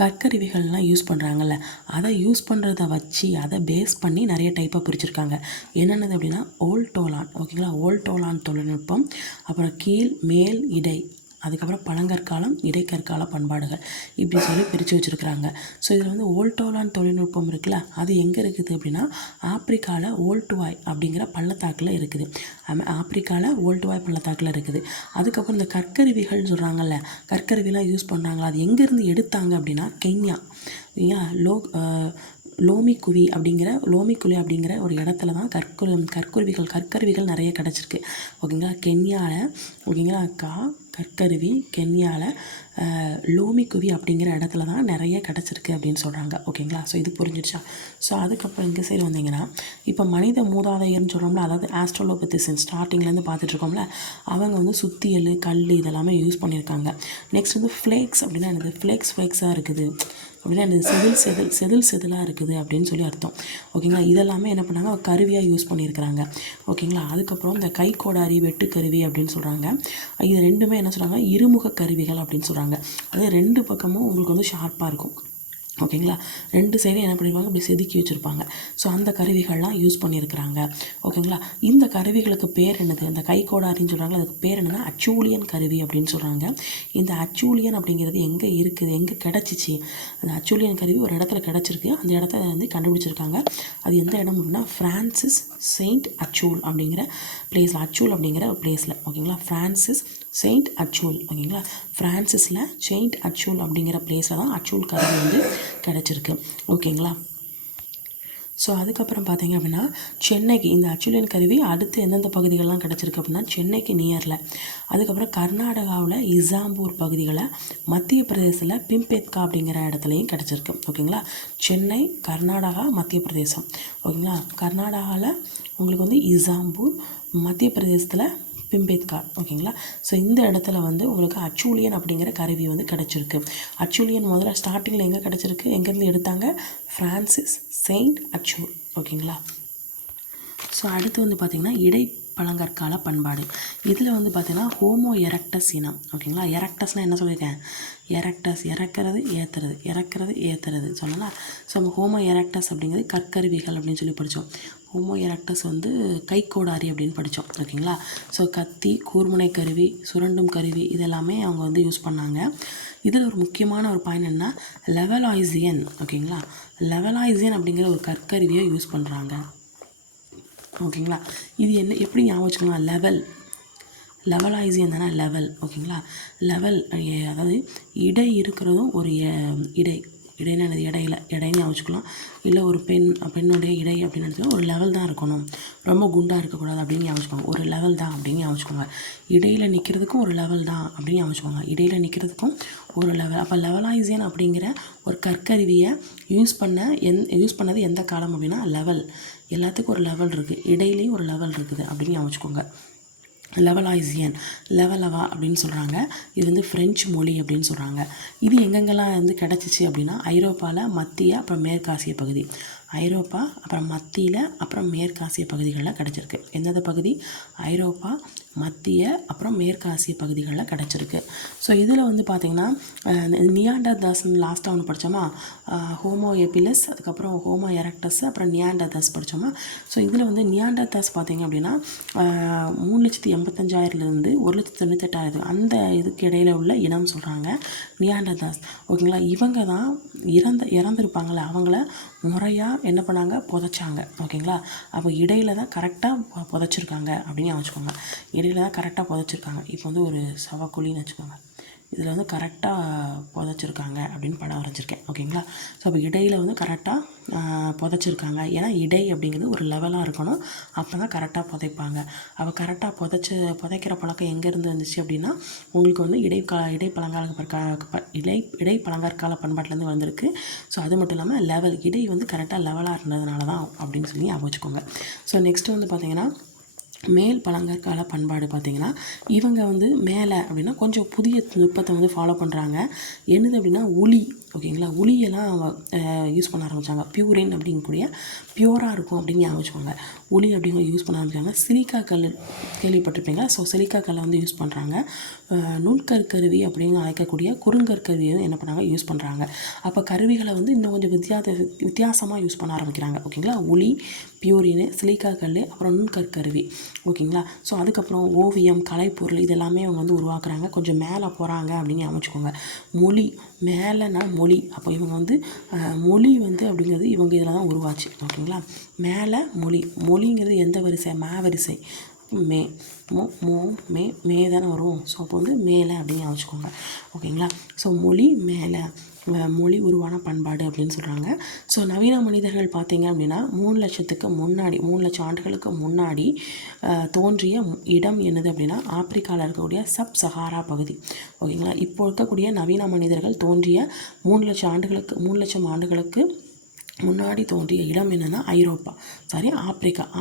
கற்கருவிகள்லாம் யூஸ் பண்ணுறாங்கல்ல, அதை யூஸ் பண்ணுறத வச்சு அதை பேஸ் பண்ணி நிறைய டைப்பாக பிரிச்சுருக்காங்க. என்னென்னது அப்படின்னா ஓல்டோலான், ஓகேங்களா. ஓல்டோலான் தொழில்நுட்பம், அப்புறம் கீழ் மேல் இடை, அதுக்கப்புறம் பழங்கற்காலம் இடைக்கற்கால பண்பாடுகள், இப்படி சொல்லி பிரித்து வச்சுருக்குறாங்க. ஸோ இதில் வந்து ஓல்டோலான் தொழில்நுட்பம் இருக்குல்ல, அது எங்கே இருக்குது அப்படின்னா ஆப்பிரிக்காவில் ஓல்டுவாய் அப்படிங்கிற பள்ளத்தாக்கில் இருக்குது. ஆப்பிரிக்காவில் ஓல்டுவாய் பள்ளத்தாக்கில் இருக்குது. அதுக்கப்புறம் இந்த கற்கருவிகள் சொல்கிறாங்கல்ல, கற்கருவிலாம் யூஸ் பண்ணுறாங்களா, அது எங்கேருந்து எடுத்தாங்க அப்படின்னா கென்யா, லோமிக்குவி அப்படிங்கிற ஒரு இடத்துல தான் கற்கருவிகள் நிறைய கிடச்சிருக்கு, ஓகேங்களா. கென்யாவில், ஓகேங்களா, கென்யாவில் லோமிக்குவி அப்படிங்கிற இடத்துல தான் நிறைய கிடச்சிருக்கு அப்படின்னு சொல்கிறாங்க, ஓகேங்களா. ஸோ இது புரிஞ்சிடுச்சா. ஸோ அதுக்கப்புறம் இங்கே சைடு வந்தீங்கன்னா இப்போ மனித மூதாதையர்னு சொல்கிறோம்ல, அதாவது ஆஸ்ட்ரோலோபதிசன் ஸ்டார்டிங்லேருந்து பார்த்துட்ருக்கோம்ல, அவங்க வந்து சுத்தியல் கல் இதெல்லாமே யூஸ் பண்ணியிருக்காங்க. நெக்ஸ்ட் வந்து ஃப்ளேக்ஸ் அப்படின்னா என்னது, ஃப்ளேக்ஸாக இருக்குது அப்படின்னா என்னது, செதிலாக இருக்குது அப்படின்னு சொல்லி அர்த்தம், ஓகேங்களா. இதெல்லாமே என்ன பண்ணாங்க, கருவியாக யூஸ் பண்ணியிருக்கிறாங்க, ஓகேங்களா. அதுக்கப்புறம் இந்த கை கோடாரி வெட்டுக்கருவி அப்படின்னு சொல்கிறாங்க. இது ரெண்டுமே என்ன சொல்கிறாங்க, இருமுக கருவிகள் அப்படின்னு சொல்கிறாங்க. அது 2 பக்கமும் உங்களுக்கு வந்து ஷார்ப்பாக இருக்கும், ஓகேங்களா. 2 சைடும் என்ன பண்ணிடுவாங்க, இப்படி செதுக்கி வச்சுருப்பாங்க. ஸோ அந்த கருவிகள்லாம் யூஸ் பண்ணியிருக்கிறாங்க. ஓகேங்களா. இந்த கருவிகளுக்கு பேர் என்னது, இந்த கைக்கோடாரின்னு சொல்கிறாங்களா, அதுக்கு பேர் என்னென்னா அச்சூலியன் கருவி அப்படின்னு சொல்கிறாங்க. இந்த அச்சூலியன் அப்படிங்கிறது எங்கே இருக்குது, எங்கே கிடச்சிச்சு, அந்த அச்சூலியன் கருவி ஒரு இடத்துல கிடச்சிருக்கு. அந்த இடத்த வந்து கண்டுபிடிச்சிருக்காங்க. அது எந்த இடம் அப்படின்னா ஃப்ரான்சிஸ் செயின்ட் அச்சூல் அப்படிங்கிற பிளேஸில், அச்சூல் அப்படிங்கிற பிளேஸில். ஓகேங்களா. ஃப்ரான்சிஸ் செயின்ட் அச்சூல். ஓகேங்களா. ஃப்ரான்சிஸில் செயின்ட் அச்சூல் அப்படிங்கிற பிளேஸில் தான் அச்சூல் கருவி வந்து கிடச்சிருக்கு. ஓகேங்களா. ஸோ அதுக்கப்புறம் பார்த்தீங்க அப்படின்னா சென்னைக்கு இந்த அச்சூலியன் கருவி அடுத்து எந்தெந்த பகுதிகளெலாம் கிடச்சிருக்கு அப்படின்னா சென்னைக்கு நியரில், அதுக்கப்புறம் கர்நாடகாவில் இசாம்பூர் பகுதிகளை, மத்திய பிரதேசத்தில் பிம்பேத்கா அப்படிங்கிற இடத்துலையும் கிடச்சிருக்கு. ஓகேங்களா. சென்னை, கர்நாடகா, மத்திய பிரதேசம். ஓகேங்களா. கர்நாடகாவில் உங்களுக்கு வந்து இசாம்பூர், மத்திய பிரதேசத்தில் பிம்பேத்கா. ஓகேங்களா. ஸோ இந்த இடத்துல வந்து உங்களுக்கு அச்சூலியன் அப்படிங்கிற கருவி வந்து கிடச்சிருக்கு. அச்சூலியன் முதல்ல ஸ்டார்டிங்கில் எங்கே கிடச்சிருக்கு, எங்கேருந்து எடுத்தாங்க, ஃப்ரான்சிஸ் செயின்ட் அச்சூல். ஓகேங்களா. ஸோ அடுத்து வந்து பார்த்திங்கன்னா இடைப்பழங்கற்கால பண்பாடு. இதில் வந்து பார்த்திங்கன்னா ஹோமோ எரக்டஸ் இனம். ஓகேங்களா. எரக்டஸ்னால் என்ன சொல்லியிருக்கேன், எரக்டஸ் இறக்கிறது ஏற்றுறது, இறக்கிறது ஏற்றுறது சொன்னலாம். ஸோ நம்ம ஹோமோ எரக்டஸ் அப்படிங்கிறது கற்கருவிகள் அப்படின்னு சொல்லி படித்தோம். ஹோமோ எரக்டஸ் வந்து கைக்கோடாரி அப்படின்னு படித்தோம். ஓகேங்களா. ஸோ கத்தி, கூர்முனை கருவி, சுரண்டும் கருவி இதெல்லாமே அவங்க வந்து யூஸ் பண்ணாங்க. இதில் ஒரு முக்கியமான ஒரு பாயிண்ட் என்ன, லெவலாய்சியன். ஓகேங்களா. லெவலாய்சியன் அப்படிங்கிற ஒரு கற்கருவியை யூஸ் பண்ணுறாங்க. ஓகேங்களா. இது என்ன எப்படி ஞாபகம் வச்சுக்கலாம், லெவலாய்சியன் தானே, லெவல். ஓகேங்களா. லெவல் அதாவது இடை இருக்கிறதும் ஒரு இடைன்னு என்னது, இடைன்னு ஞாபகம். இல்லை ஒரு பெண்ணுடைய இடை அப்படின்னு எடுத்துக்கோங்க, ஒரு லெவல் தான் இருக்கணும், ரொம்ப குண்டாக இருக்கக்கூடாது அப்படின்னு ஞாபகம். ஒரு லெவல் தான் அப்படின்னு ஞாபகம். இடையில் நிற்கிறதுக்கும் ஒரு லெவல் தான் அப்படின்னு ஞாபகம். இடையில் நிற்கிறதுக்கும் ஒரு லெவல். அப்போ லெவலாய்சியன் அப்படிங்கிற ஒரு கற்கருவியை யூஸ் பண்ணது எந்த காலம் அப்படின்னா லெவல். எல்லாத்துக்கும் ஒரு லெவல் இருக்குது, இடையிலையும் ஒரு லெவல் இருக்குது அப்படின்னு ஞாபகம். லெவலாய்சியன், லெவலவா அப்படின்னு சொல்கிறாங்க. இது வந்து ஃப்ரெஞ்சு மொழி அப்படின்னு சொல்கிறாங்க. இது எங்கெங்கெல்லாம் வந்து கிடச்சிச்சு அப்படின்னா ஐரோப்பாவில் மத்திய அப்புறம் மேற்காசிய பகுதி, ஐரோப்பா அப்புறம் மத்தியில் அப்புறம் மேற்காசிய பகுதிகளில் கிடச்சிருக்கு. எந்தெந்த பகுதி, ஐரோப்பா, மத்திய அப்புறம் மேற்காசிய பகுதிகளில் கிடச்சிருக்கு. ஸோ இதில் வந்து பார்த்திங்கன்னா நியாண்டர்தாஸ்ன்னு லாஸ்ட்டாக ஒன்று படித்தோமா, ஹோமோ எபிலஸ், அதுக்கப்புறம் ஹோமோ எரக்டஸ், அப்புறம் நியாண்டர்தாஸ் படித்தோமா. ஸோ இதில் வந்து நியாண்டர்தாஸ் பார்த்திங்க அப்படின்னா 3,85,000 1,98,000 அந்த இதுக்கு இடையில் உள்ள இனம் சொல்கிறாங்க நியாண்டர்தாஸ். ஓகேங்களா. இவங்க தான் இறந்துருப்பாங்களே அவங்கள முறையாக என்ன பண்ணாங்க, புதைச்சாங்க. ஓகேங்களா. அப்போ இடையில தான் கரெக்டாக புதைச்சிருக்காங்க அப்படின்னு வச்சுக்கோங்க. இடையில தான் கரெக்டாக புதைச்சிருக்காங்க. இப்போ வந்து ஒரு சவக்குழின்னு வச்சுக்கோங்க, இதில் வந்து கரெக்டாக புதைச்சிருக்காங்க அப்படின்னு படம் வரைஞ்சிருக்கேன். ஓகேங்களா. ஸோ அப்போ இடையில் வந்து கரெக்டாக புதைச்சிருக்காங்க. ஏன்னா இடை அப்படிங்கிறது ஒரு லெவலாக இருக்கணும், அப்போ தான் கரெக்டாக புதைப்பாங்க. அப்போ கரெக்டாக புதைக்கிற பழக்கம் எங்கேருந்து வந்துச்சு அப்படின்னா உங்களுக்கு வந்து இடைப்பழங்கற்கால பண்பாட்டிலேருந்து வந்திருக்கு. ஸோ அது மட்டும் இல்லாமல் லெவல், இடை வந்து கரெக்டாக லெவலாக இருந்ததுனால தான் அப்படின்னு சொல்லி ஞாபகம் வச்சுக்கோங்க. ஸோ நெக்ஸ்ட்டு வந்து பார்த்திங்கன்னா மேல் பழங்கற்கால பண்பாடு. பார்த்திங்கன்னா இவங்க வந்து மேலே அப்படின்னா கொஞ்சம் புதிய நுட்பத்தை வந்து ஃபாலோ பண்ணுறாங்க. என்னது அப்படின்னா உளி. ஓகேங்களா. உளியெல்லாம் யூஸ் பண்ண ஆரம்பித்தாங்க. பியூரின் அப்படிங்கக்கூடிய பியூராக இருக்கும் அப்படின்னு ஞாபகம். உளி அப்படிங்கிற யூஸ் பண்ண ஆரம்பித்தாங்க. சிலிக்கா கல் கேள்விப்பட்டிருப்பீங்களா. ஸோ சிலிக்கா கல்லை வந்து யூஸ் பண்ணுறாங்க. நுண்கற்கருவி அப்படின்னு அழைக்கக்கூடிய குறுங்கற்கருவியை என்ன பண்ணுறாங்க, யூஸ் பண்ணுறாங்க. அப்போ கருவிகளை வந்து இன்னும் கொஞ்சம் வித்தியாசமாக யூஸ் பண்ண ஆரம்பிக்கிறாங்க. ஓகேங்களா. உளி, பியூரின், சிலிக்கா கல், அப்புறம் நுண்கற்கருவி. ஓகேங்களா. ஸோ அதுக்கப்புறம் ஓவியம், கலைப்பொருள் இதெல்லாமே அவங்க வந்து உருவாக்குறாங்க. கொஞ்சம் மேலே போகிறாங்க அப்படின்னு அமைச்சுக்கோங்க. மொழி, மேலேனா மொழி. அப்போ இவங்க வந்து மொழி வந்து அப்படிங்கிறது இவங்க இதில் தான் உருவாச்சு. ஓகேங்களா. மேலே மொழிங்கிறது எந்த வரிசை, வரிசை, மே தானே வரும். ஸோ அப்போ வந்து மேலே அப்படின்னு வச்சுக்கோங்க. ஓகேங்களா. ஸோ மொழி உருவான பண்பாடு அப்படின்னு சொல்கிறாங்க. ஸோ நவீன மனிதர்கள் பார்த்திங்க அப்படின்னா 3 லட்சம் ஆண்டுகளுக்கு முன்னாடி தோன்றிய இடம் என்னது அப்படின்னா ஆப்பிரிக்காவில் இருக்கக்கூடிய சப் சஹாரா பகுதி. ஓகேங்களா. இப்போ இருக்கக்கூடிய நவீன மனிதர்கள் தோன்றிய 3 லட்சம் ஆண்டுகளுக்கு முன்னாடி தோன்றிய இடம் என்னென்னா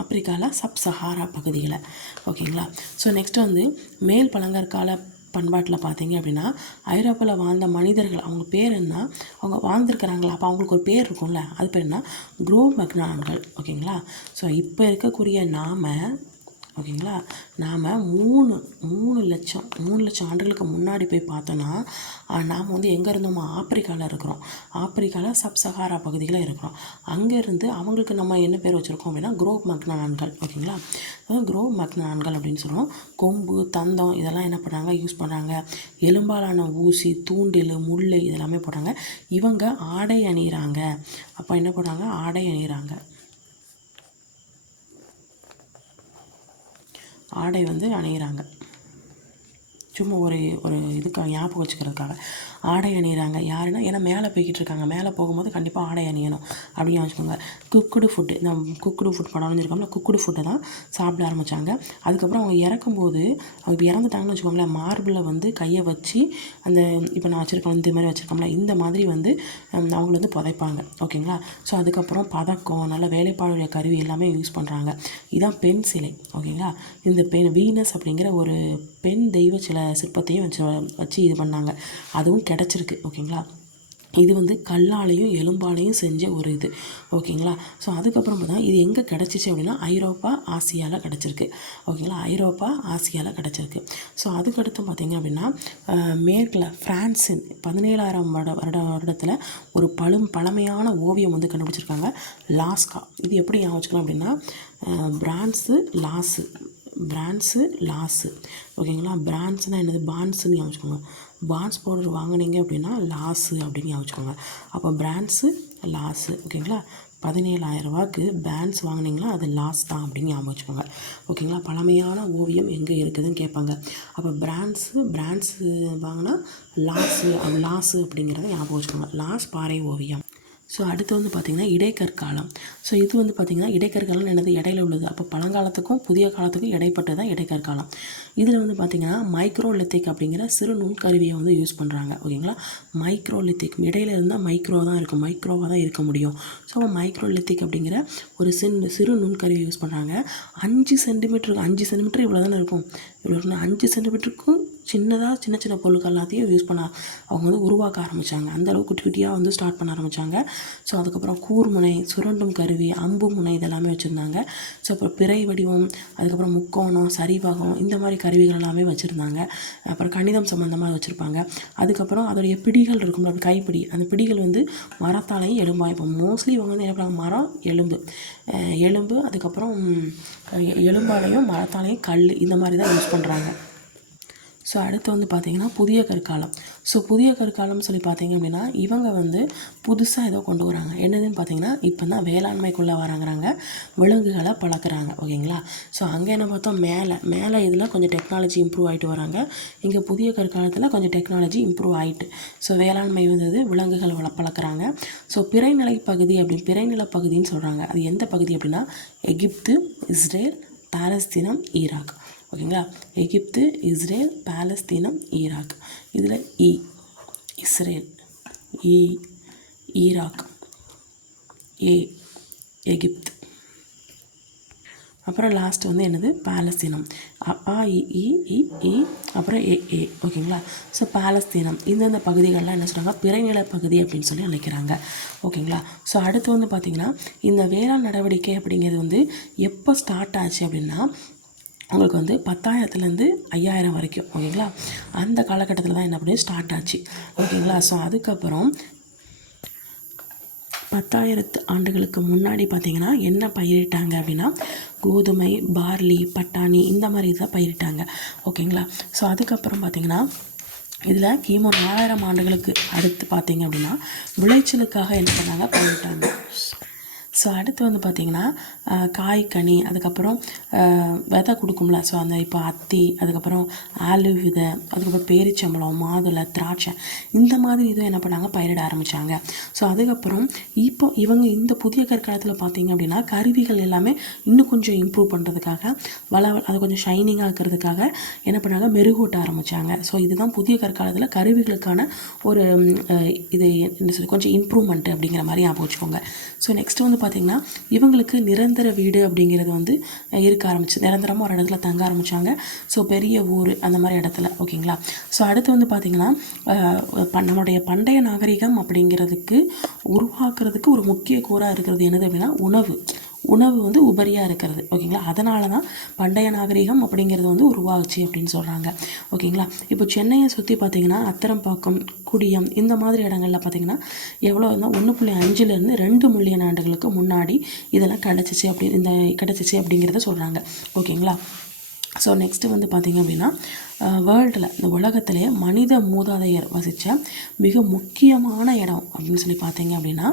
ஆப்பிரிக்காவில் சப் சஹாரா பகுதியில். ஓகேங்களா. ஸோ நெக்ஸ்ட்டு வந்து மேல் பழங்கற்கால பண்பாட்டில் பார்த்தீங்க அப்படின்னா ஐரோப்பாவில் வாழ்ந்த மனிதர்கள் அவங்க பேர் என்ன, அவங்க வாழ்ந்துருக்கிறாங்களா, அப்போ அவங்களுக்கு ஒரு பேர் இருக்கும்ல, அது பேர் என்ன, குரோ மக்னான்கள். ஓகேங்களா. ஸோ இப்போ இருக்கக்கூடிய நாம் ஓகேங்களா. நாம் 3 லட்சம் ஆண்டுகளுக்கு முன்னாடி போய் பார்த்தோன்னா நாம் வந்து எங்கே இருந்தோமா, ஆப்பிரிக்காவில் இருக்கிறோம். ஆப்பிரிக்காவில் சப்சஹாரா பகுதியில் இருக்கிறோம். அங்கேருந்து அவங்களுக்கு நம்ம என்ன பேர் வச்சுருக்கோம் அப்படின்னா குரோவ் மக்னான்கள். ஓகேங்களா. குரோவ் மக்னான்கள் அப்படின்னு சொல்லுவோம். கொம்பு, தந்தம் இதெல்லாம் என்ன பண்ணாங்க, யூஸ் பண்ணாங்க. எலும்பாலான ஊசி, தூண்டில், முள் இதெல்லாமே போட்டாங்க. இவங்க ஆடை அணிகிறாங்க. அப்போ என்ன பண்ணாங்க, ஆடை அணிகிறாங்க. ஆடை வந்து அணிகிறாங்க. சும்மா ஒரு இதுக்காக ஞாபகம் வச்சுக்கிறதுக்காக ஆடை அணிகிறாங்க. யாருன்னா, ஏன்னா மேலே போய்கிட்டு இருக்காங்க, மேலே போகும்போது கண்டிப்பாக ஆடை அணியணும் அப்படின்னு வச்சுக்கோங்க. குக்குடு ஃபுட்டு, நம்ம குக்குடு ஃபுட் படம் வச்சுருக்கோம்ல, குக்குடு ஃபுட்டை தான் சாப்பிட ஆரம்பித்தாங்க. அதுக்கப்புறம் அவங்க இறக்கும்போது, அவங்க இறந்துட்டாங்கன்னு வச்சுக்கோங்களேன், மார்பிளில் வந்து கையை வச்சு அந்த இப்போ நான் வச்சுருக்கோம் இந்த மாதிரி வச்சுருக்கோம்ல, இந்த மாதிரி வந்து அவங்கள வந்து புதைப்பாங்க. ஓகேங்களா. ஸோ அதுக்கப்புறம் பதக்கம், நல்ல வேலைப்பாடுடைய கருவி எல்லாமே யூஸ் பண்ணுறாங்க. இதுதான் பெண் சிலை. ஓகேங்களா. இந்த பெண் வீனஸ் அப்படிங்கிற ஒரு பெண் தெய்வ சில சிற்பத்தையும் வச்சு இது பண்ணாங்க. அதுவும் கிடச்சிருக்கு. ஓகேங்களா. இது வந்து கல்லாலையும் எலும்பாலையும் செஞ்ச ஒரு இது. ஓகேங்களா. ஸோ அதுக்கப்புறம் பார்த்தா இது எங்கே கிடச்சிச்சு அப்படின்னா ஐரோப்பா, ஆசியாவில் கிடச்சிருக்கு. ஓகேங்களா. ஐரோப்பா, ஆசியாவில் கிடச்சிருக்கு. ஸோ அதுக்கடுத்து பார்த்திங்க அப்படின்னா மேற்கில் ஃப்ரான்ஸின் 17,000 வருடத்தில் ஒரு பழமையான ஓவியம் வந்து கண்டுபிடிச்சிருக்காங்க, லாஸ்கா. இது எப்படி ஞாபகம் வச்சுக்கலாம் அப்படின்னா பிரான்ஸு லாஸு. ஓகேங்களா. பிரான்ஸ்னால் என்னது, பான்ஸுன்னு ஞாபகம். பான்ஸ் பவுடர் வாங்கினீங்க அப்படின்னா லாஸு அப்படின்னு ஞாபகம். அப்போ பிரான்ஸு, லாஸு. ஓகேங்களா. 17,000 ரூபாய்க்கு பேன்ஸ் வாங்கினீங்களா, அது லாஸ் தான் அப்படின்னு ஞாபகம் வச்சுக்கோங்க. ஓகேங்களா. பழமையான ஓவியம் எங்கே இருக்குதுன்னு கேட்பாங்க. அப்போ பிரான்ஸு வாங்கினா லாஸு அப்படிங்கிறத ஞாபகம் வச்சுக்கோங்க. லாஸ் பாறை ஓவியம். ஸோ அடுத்து வந்து பார்த்திங்கன்னா இடைக்கற்காலம். ஸோ இது வந்து பார்த்திங்கன்னா இடைக்கற்காலம் என்னது, இடையில உள்ளது. அப்போ பழங்காலத்துக்கும் புதிய காலத்துக்கும் இடைப்பட்டது தான் இடைக்கற்காலம். இதில் வந்து பார்த்திங்கன்னா மைக்ரோலித்திக் அப்படிங்கிற சிறு நுண்கருவியை வந்து யூஸ் பண்ணுறாங்க. ஓகேங்களா. மைக்ரோலித்திக் இடையில இருந்தால் மைக்ரோவாக தான் இருக்க முடியும். ஸோ மைக்ரோலித்திக் அப்படிங்கிற ஒரு சிறு நுண்கருவியை யூஸ் பண்ணுறாங்க. 5 சென்டிமீட்டர் இவ்வளோ தானே இருக்கும். 5 சென்டிமீட்டருக்கும் சின்ன சின்ன பொருட்கள் எல்லாத்தையும் யூஸ் பண்ண அவங்க வந்து உருவாக்க ஆரம்பித்தாங்க. அந்தளவுக்கு குட்டி குட்டியாக வந்து ஸ்டார்ட் பண்ண ஆரம்பித்தாங்க. ஸோ அதுக்கப்புறம் கூர்முனை, சுரண்டும் கருவி, அம்பு முனை இதெல்லாமே வச்சுருந்தாங்க. ஸோ அப்புறம் பிறை வடிவம், அதுக்கப்புறம் முக்கோணம், சரிவகம், இந்த மாதிரி கருவிகள் எல்லாமே வச்சுருந்தாங்க. அப்புறம் கணிதம் சம்மந்தமாக வச்சுருப்பாங்க. அதுக்கப்புறம் அதோடைய பிடிகள் இருக்கும்ல, அது கைப்பிடி, அந்த பிடிகள் வந்து மரத்தாலையும் எலும்பாக. இப்போ மோஸ்ட்லி இவங்க வந்து என்ன பண்ணுவாங்க, மரம், எலும்பு, அதுக்கப்புறம் எலும்பாலையும் மரத்தாலையும் கல், இந்த மாதிரி தான் யூஸ் பண்ணுறாங்க. ஸோ அடுத்து வந்து பார்த்திங்கன்னா புதிய கற்காலம். ஸோ புதிய கற்காலம்னு சொல்லி பார்த்திங்க அப்படின்னா இவங்க வந்து புதுசாக ஏதோ கொண்டு வராங்க. என்னதுன்னு பார்த்திங்கன்னா இப்போ தான் வேளாண்மைக்குள்ளே வராங்கிறாங்க, விலங்குகளை பழக்கிறாங்க. ஓகேங்களா. ஸோ அங்கே என்ன பார்த்தோம், மேலே இதில் கொஞ்சம் டெக்னாலஜி இம்ப்ரூவ் ஆகிட்டு வராங்க. இங்கே புதிய கற்காலத்தில் கொஞ்சம் டெக்னாலஜி இம்ப்ரூவ் ஆகிட்டு, ஸோ வேளாண்மை வந்தது, விலங்குகள் பழக்கிறாங்க. ஸோ பிறைநிலை பகுதின்னு சொல்கிறாங்க. அது எந்த பகுதி அப்படின்னா எகிப்து, இஸ்ரேல், பாலஸ்தீனம், ஈராக். ஓகேங்களா. எகிப்து, இஸ்ரேல், பாலஸ்தீனம், ஈராக். இதில் இஸ்ரேல், ஈராக், எகிப்து. அப்புறம் லாஸ்ட் வந்து என்னது, பாலஸ்தீனம். அப்புறம் ஏ. ஓகேங்களா. ஸோ பாலஸ்தீனம் இந்தந்த பகுதிகளெலாம் என்ன சொல்கிறாங்க, பிறைநில பகுதி அப்படின்னு சொல்லி அழைக்கிறாங்க. ஓகேங்களா. ஸோ அடுத்து வந்து பார்த்திங்கன்னா இந்த வேளாண் நடவடிக்கை அப்படிங்கிறது வந்து எப்போ ஸ்டார்ட் ஆச்சு அப்படின்னா அவங்களுக்கு வந்து 10,000லேருந்து 5,000 வரைக்கும். ஓகேங்களா. அந்த காலகட்டத்தில் தான் என்ன பண்ணி ஸ்டார்ட் ஆச்சு. ஓகேங்களா. ஸோ அதுக்கப்புறம் 10,000 ஆண்டுகளுக்கு முன்னாடி பார்த்திங்கன்னா என்ன பயிரிட்டாங்க அப்படின்னா கோதுமை, பார்லி, பட்டாணி இந்த மாதிரி தான் பயிரிட்டாங்க. ஓகேங்களா. ஸோ அதுக்கப்புறம் பார்த்திங்கன்னா இதில் கிமு 4,000 ஆண்டுகளுக்கு அடுத்து பார்த்திங்க அப்படின்னா விளைச்சலுக்காக என்ன பண்ணாங்க, பயிரிட்டாங்க. ஸோ அடுத்து வந்து பார்த்திங்கன்னா காய், கனி, அதுக்கப்புறம் விதை கொடுக்கும்ல. ஸோ அந்த இப்போ அத்தி, அதுக்கப்புறம் ஆலு விதை, அதுக்கப்புறம் பேரிச்சம்பழம், மாதுளை, திராட்சை, இந்த மாதிரி இதுவும் என்ன பண்ணாங்க, பயிரிட ஆரம்பித்தாங்க. ஸோ அதுக்கப்புறம் இப்போ இவங்க இந்த புதிய கற்காலத்தில் பார்த்திங்க அப்படின்னா கருவிகள் எல்லாமே இன்னும் கொஞ்சம் இம்ப்ரூவ் பண்ணுறதுக்காக, அதை கொஞ்சம் ஷைனிங்காக இருக்கிறதுக்காக என்ன பண்ணாங்க, மெருகூட்ட ஆரம்பித்தாங்க. ஸோ இதுதான் புதிய கற்காலத்தில் கருவிகளுக்கான ஒரு இது என்ன சொல்லி கொஞ்சம் இம்ப்ரூவ்மெண்ட்டு அப்படிங்கிற மாதிரி ஞாபகம் வச்சுக்கோங்க. ஸோ நெக்ஸ்ட்டு வந்து பார்த்திங்கன்னா இவங்களுக்கு நிரந்தர வீடு அப்படிங்கிறது வந்து இருக்க ஆரம்பிச்சு, நிரந்தரமாக ஒரு இடத்துல தங்க ஆரம்பித்தாங்க. ஸோ பெரிய ஊர் அந்த மாதிரி இடத்துல. ஓகேங்களா. ஸோ அடுத்து வந்து பார்த்திங்கன்னா நம்மளுடைய பண்டைய நாகரிகம் அப்படிங்கிறதுக்கு உருவாக்குறதுக்கு ஒரு முக்கிய கூறாக இருக்கிறது என்னது அப்படின்னா உணவு வந்து உபரியாக இருக்கிறது. ஓகேங்களா, அதனால தான் பண்டைய நாகரிகம் அப்படிங்கிறது வந்து உருவாகுச்சு அப்படின்னு சொல்கிறாங்க. ஓகேங்களா, இப்போ சென்னையை சுற்றி பார்த்திங்கன்னா அத்திரம்பாக்கம், குடியம் இந்த மாதிரி இடங்களில் பார்த்திங்கன்னா எவ்வளோன்னா 1.5 2 மில்லியன் ஆண்டுகளுக்கு முன்னாடி இதெல்லாம் கிடச்சிச்சு அப்படிங்கிறத சொல்கிறாங்க. ஓகேங்களா, ஸோ நெக்ஸ்ட்டு வந்து பார்த்திங்க அப்படின்னா வேர்ல்டில் இந்த உலகத்திலே மனித மூதாதையர் வசித்த மிக முக்கியமான இடம் அப்படின்னு சொல்லி பார்த்தீங்க அப்படின்னா,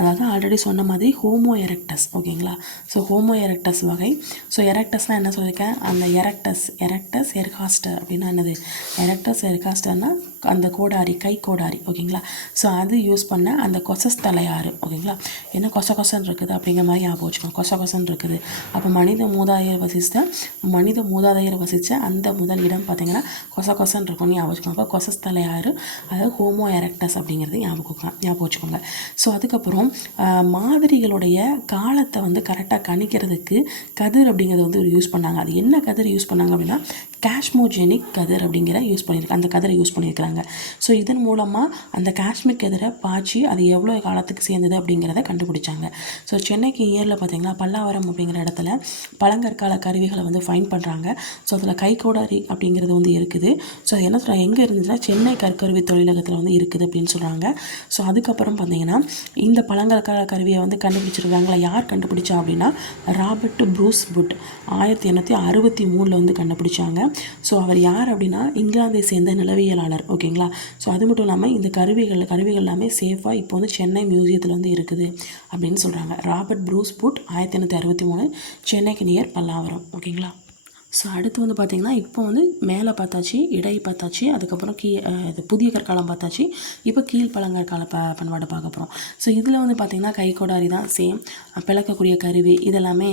அதாவது ஆல்ரெடி சொன்ன மாதிரி ஹோமோ எரெக்டஸ். ஓகேங்களா, ஸோ ஹோமோ எரெக்டஸ் வகை. ஸோ எரெக்டஸ்னால் என்ன சொல்லியிருக்கேன், அந்த எரெக்டஸ் எர்காஸ்டர் அப்படின்னா என்னது, எரெக்டஸ் எர்காஸ்டர்னால் அந்த கோடாரி, கை கோடாரி. ஓகேங்களா, ஸோ அது யூஸ் பண்ண அந்த கொசஸ் தலையாறு. ஓகேங்களா, என்ன கொசன்னு இருக்குது அப்படிங்கிற மாதிரி ஞாபகம் வச்சுக்கோங்க, கொசன்னு இருக்குது. அப்போ மனித மூதாதையர் வசித்த அந்த முதல் இடம் பார்த்திங்கன்னா கொசன்னு இருக்கும்னு ஞாபகம் வச்சுக்கோங்க. அப்போ கொசஸ் தலையாறு, அதாவது ஹோமோ எரெக்டஸ் அப்படிங்கிறது ஞாபகம் வச்சுக்கோங்க. ஸோ அதுக்கப்புறம் மாதிரிகளுடைய காலத்தை வந்து கரெக்டாக கணிக்கிறதுக்கு கதிர் அப்படிங்கிறத வந்து யூஸ் பண்ணாங்க. அது என்ன கதிர் யூஸ் பண்ணாங்க அப்படின்னா காஸ்மோஜெனிக் கதிர் அப்படிங்கிற அந்த கதிரை யூஸ் பண்ணியிருக்கிறாங்க. ஸோ இதன் மூலமாக அந்த காஸ்மிக் கதிரை பாய்ச்சி அது எவ்வளோ காலத்துக்கு சேர்ந்தது அப்படிங்கிறத கண்டுபிடிச்சாங்க. ஸோ சென்னைக்கு நியரில் பார்த்திங்கன்னா பல்லாவரம் அப்படிங்கிற இடத்துல பழங்கற்கால கருவிகளை வந்து ஃபைன் பண்ணுறாங்க. ஸோ அதில் கைகோடாரி அப்படிங்கிறது வந்து இருக்குது. ஸோ என்ன சொல்கிறாங்க, எங்கே இருந்துச்சுன்னா சென்னை கற்கருவி தொழிலகத்தில் வந்து இருக்குது அப்படின்னு சொல்கிறாங்க. ஸோ அதுக்கப்புறம் பார்த்திங்கன்னா இந்த பழங்கற்கால கருவியை வந்து கண்டுபிடிச்சிருக்காங்களா, யார் கண்டுபிடிச்சா அப்படின்னா ராபர்ட் ப்ரூஸ் வுட் 1863 வந்து கண்டுபிடிச்சாங்க. ஸோ அவர் யார் அப்படின்னா இங்கிலாந்தை சேர்ந்த நிலவியலாளர். ஓகேங்களா, ஸோ அது மட்டும் இல்லாமல் இந்த கருவிகள் எல்லாமே சேஃபாக இப்போ வந்து சென்னை மியூசியத்தில் வந்து இருக்குது அப்படின்னு சொல்கிறாங்க. ராபர்ட் ப்ரூஸ் வுட் 1863, சென்னைக்கு நியர் பல்லாவரம். ஓகேங்களா, ஸோ அடுத்து வந்து பார்த்திங்கன்னா இப்போ வந்து மேலே பார்த்தாச்சு, இடை பார்த்தாச்சு, அதுக்கப்புறம் இது புதிய கற்காலம் பார்த்தாச்சு, இப்போ கீழ்பழங்கற்கால பண்பாடு பார்க்க போகிறோம். ஸோ இதில் வந்து பார்த்திங்கன்னா கைகோடாரி தான் சேம், பிளக்கக்கூடிய கருவி இதெல்லாமே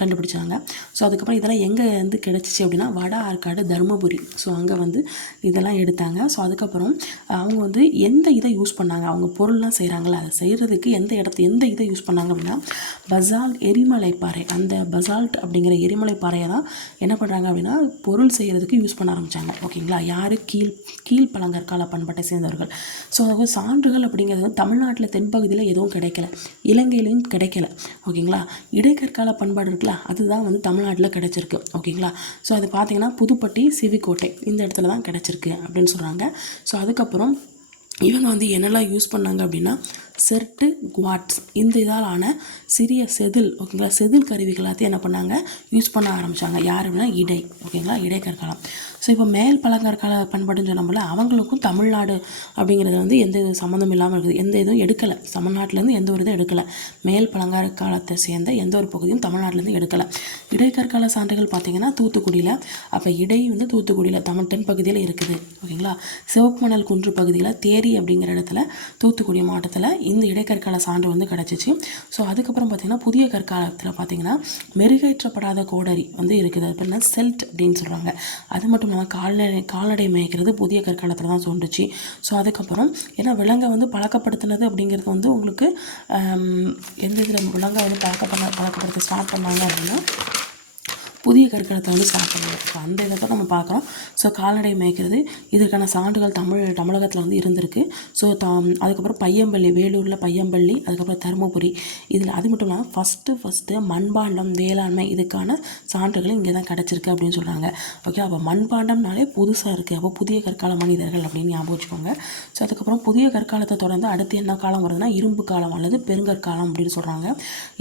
கண்டுபிடிச்சாங்க. ஸோ அதுக்கப்புறம் இதெல்லாம் எங்கே வந்து கிடச்சிச்சு அப்படின்னா வட ஆற்காடு, தருமபுரி. ஸோ அங்கே வந்து இதெல்லாம் எடுத்தாங்க. ஸோ அதுக்கப்புறம் அவங்க வந்து எந்த இதை யூஸ் பண்ணாங்க, அவங்க பொருள்லாம் செய்கிறாங்களா அதை செய்கிறதுக்கு எந்த இதை யூஸ் பண்ணாங்க அப்படின்னா பசால்ட், எரிமலைப்பாறை. அந்த பசால்ட் அப்படிங்கிற எரிமலைப்பாறையை தான் என்ன பண்ணுறாங்க அப்படின்னா பொருள் செய்கிறதுக்கு யூஸ் பண்ண ஆரம்பித்தாங்க. ஓகேங்களா, யார் கீழ்பழங்கற்கால பண்பாட்டை சேர்ந்தவர்கள். ஸோ அதாவது சான்றுகள் அப்படிங்கிறது தமிழ்நாட்டில் தென்பகுதியில் எதுவும் கிடைக்கல, இலங்கையிலையும் கிடைக்கல. ஓகேங்களா, இடைக்கற்கால பண்பாடு இருக்குல்ல அதுதான் வந்து தமிழ்நாட்டில் கிடைச்சிருக்கு. ஓகேங்களா, ஸோ அது பார்த்திங்கன்னா புதுப்பட்டி, சிவிக்கோட்டை இந்த இடத்துல தான் கிடைச்சிருக்கு அப்படின்னு சொல்கிறாங்க. ஸோ அதுக்கப்புறம் இவங்க வந்து என்னெல்லாம் யூஸ் பண்ணாங்க அப்படின்னா செர்ட்டு, குவாட்ஸ் இந்த இதாலான சிறிய செதில். ஓகேங்களா, செதில் கருவிகள் எல்லாத்தையும் என்ன பண்ணாங்க யூஸ் பண்ண ஆரம்பித்தாங்க. யார் அப்படின்னா இடை. ஓகேங்களா, இடைக்கற்காலம். ஸோ இப்போ மேல் பழங்கற்கால பண்பாடுன்னு சொன்னோம்ல அவங்களுக்கும் தமிழ்நாடு அப்படிங்கிறது வந்து எந்த இது சம்மந்தம் இல்லாமல் இருக்குது, எந்த இதுவும் எடுக்கலை, தமிழ்நாட்டிலேருந்து எந்த ஒரு இதுவும் எடுக்கலை. மேல் பழங்கற்காலத்தை சேர்ந்த எந்த ஒரு பகுதியும் தமிழ்நாட்டிலேருந்து எடுக்கலை. இடைக்கற்கால சான்றுகள் பார்த்திங்கன்னா தூத்துக்குடியில், அப்போ இடை வந்து தூத்துக்குடியில் தென் பகுதியில் இருக்குது. ஓகேங்களா, சிவப்பு மணல் குன்று பகுதியில் தேரி அப்படிங்கிற இடத்துல தூத்துக்குடி மாவட்டத்தில் இந்த இடைக்கற்கால சான்று வந்து கிடச்சிச்சு. ஸோ அதுக்கப்புறம் பார்த்திங்கன்னா புதிய கற்காலத்தில் பார்த்திங்கன்னா மெருகேற்றப்படாத கோடரி வந்து இருக்குது, அது பேர் செல்ட் அப்படின்னு சொல்கிறாங்க. அது மட்டும் இல்லாமல் கால்நடை மேய்க்கிறது புதிய கற்காலத்தில் தான் தோன்றுச்சு. ஸோ அதுக்கப்புறம் ஏன்னா விலங்கை வந்து பழக்கப்படுத்தினது அப்படிங்கிறது வந்து உங்களுக்கு எந்த இதில் விலங்கை வந்து பழக்கப்படுத்த ஸ்டார்ட் பண்ணாங்க அப்படின்னா புதிய கற்காலத்தை வந்து ஸ்டார்ட் பண்ணுவோம். ஸோ அந்த இதை தான் நம்ம பார்க்குறோம். ஸோ கால்நடை மேய்க்கிறது இதற்கான சான்றுகள் தமிழகத்தில் வந்து இருந்திருக்கு. ஸோ அதுக்கப்புறம் பையம்பள்ளி, வேலூரில் பையம்பள்ளி, அதுக்கப்புறம் தருமபுரி இதில். அது மட்டும் இல்லாமல் ஃபஸ்ட்டு மண்பாண்டம், வேளாண்மை இதுக்கான சான்றுகள் இங்கே தான் கிடச்சிருக்கு அப்படின்னு சொல்கிறாங்க. ஓகே, அப்போ மண்பாண்டம்னாலே புதுசாக இருக்குது, அப்போ புதிய கற்கால மனிதர்கள் அப்படின்னு ஞாபகம் வச்சுக்கோங்க. ஸோ அதுக்கப்புறம் புதிய கற்காலத்தை தொடர்ந்து அடுத்து என்ன காலம் வருதுன்னா இரும்பு காலம் அல்லது பெருங்கற்காலம் அப்படின்னு சொல்கிறாங்க.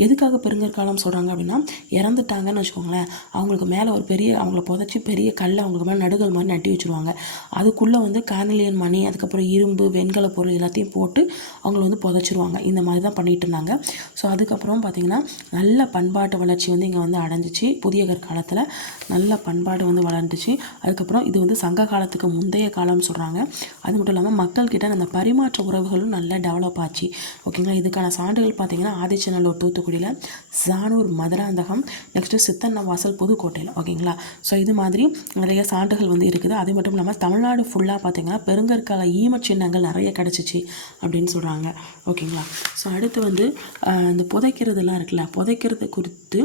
எதுக்காக பெருங்கற்காலம் சொல்கிறாங்க அப்படின்னா இறந்துட்டாங்கன்னு வச்சுக்கோங்களேன், அவங்களுக்கு மேலே ஒரு அவங்கள புதைச்சி பெரிய கல்லை அவங்களுக்கு மேலே நடுகள் மாதிரி நட்டி வச்சுருவாங்க. அதுக்குள்ளே வந்து கார்னிலியன் மணி, அதுக்கப்புறம் இரும்பு, வெண்கல பொருள் எல்லாத்தையும் போட்டு அவங்கள வந்து புதைச்சிருவாங்க. இந்த மாதிரி தான் பண்ணிகிட்டு இருந்தாங்க. ஸோ அதுக்கப்புறம் பார்த்திங்கன்னா நல்ல பண்பாட்டு வளர்ச்சி வந்து இங்கே வந்து அடைஞ்சிச்சு. புதிய கற்காலத்தில் நல்ல பண்பாடு வந்து வளர்ந்துச்சு. அதுக்கப்புறம் இது வந்து சங்க காலத்துக்கு முந்தைய காலம்னு சொல்கிறாங்க. அது மட்டும் இல்லாமல் மக்கள்கிட்ட அந்த பரிமாற்ற உறவுகளும் நல்லா டெவலப் ஆச்சு. ஓகேங்களா, இதுக்கான சான்றுகள் பார்த்திங்கன்னா ஆதிச்சநல்லூர் தூத்துக்குடியில், சானூர் மதுராந்தகம், நெக்ஸ்ட்டு சித்தன்ன வாசல் புதுக்கோட்டையில். ஓகேங்களா. ஸோ இது மாதிரி நிறைய சான்றுகள் வந்து இருக்குது. அது மட்டும் இல்லாமல் தமிழ்நாடு ஃபுல்லாக பார்த்திங்கன்னா பெருங்கற்கால ஈமச்சின்னங்கள் நிறைய கிடச்சிச்சு அப்படின்னு சொல்கிறாங்க. ஓகேங்களா. ஸோ அடுத்து வந்து இந்த புதைக்கிறதுலாம் இருக்குல்ல, புதைக்கிறது குறித்து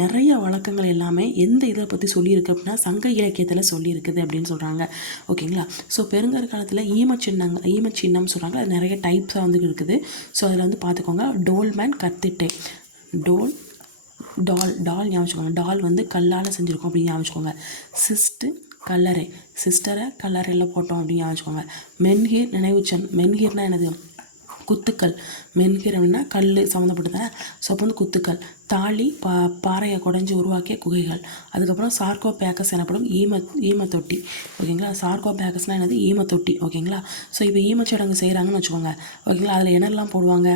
நிறைய வழக்கங்கள் எல்லாமே எந்த இதை பற்றி சொல்லியிருக்கு அப்படின்னா சங்க இலக்கியத்தில் சொல்லியிருக்குது அப்படின்னு சொல்கிறாங்க. ஓகேங்களா. ஸோ பெருங்கற்காலத்தில் ஈமச்சின்னம் சொல்கிறாங்க. அது நிறைய டைப்ஸாக வந்து இருக்குது. ஸோ அதில் வந்து பார்த்துக்கோங்க, டோல்மேன், கத்திட்டை, டால் ஞாபகம். டால் வந்து கல்லால் செஞ்சுருக்கோம் அப்படின்னு ஞாபகம். சிஸ்ட்டு கல்லறை, சிஸ்டரை கல்லறையில் போட்டோம் அப்படின்னு ஞாபகம். மென்ஹீர் நினைவுச்சன், மென்ஹீர்னால் என்னது, குத்துக்கள். மென்ஹீர் அப்படின்னா கல் சம்மந்தப்பட்டது. ஸோ அப்போ வந்து குத்துக்கள். தாலி, பாறையை குடைஞ்சி உருவாக்கிய குகைகள். அதுக்கப்புறம் சார்கோபேகஸ் எனப்படும் ஈமத்தொட்டி. ஓகேங்களா. சார்கோபேகஸ்னால் என்னது, ஈமத்தொட்டி. ஓகேங்களா. ஸோ இப்போ ஈமச்சடங்கு செய்கிறாங்கன்னு வச்சுக்கோங்க. ஓகேங்களா. அதில் என்னெல்லாம் போடுவாங்க,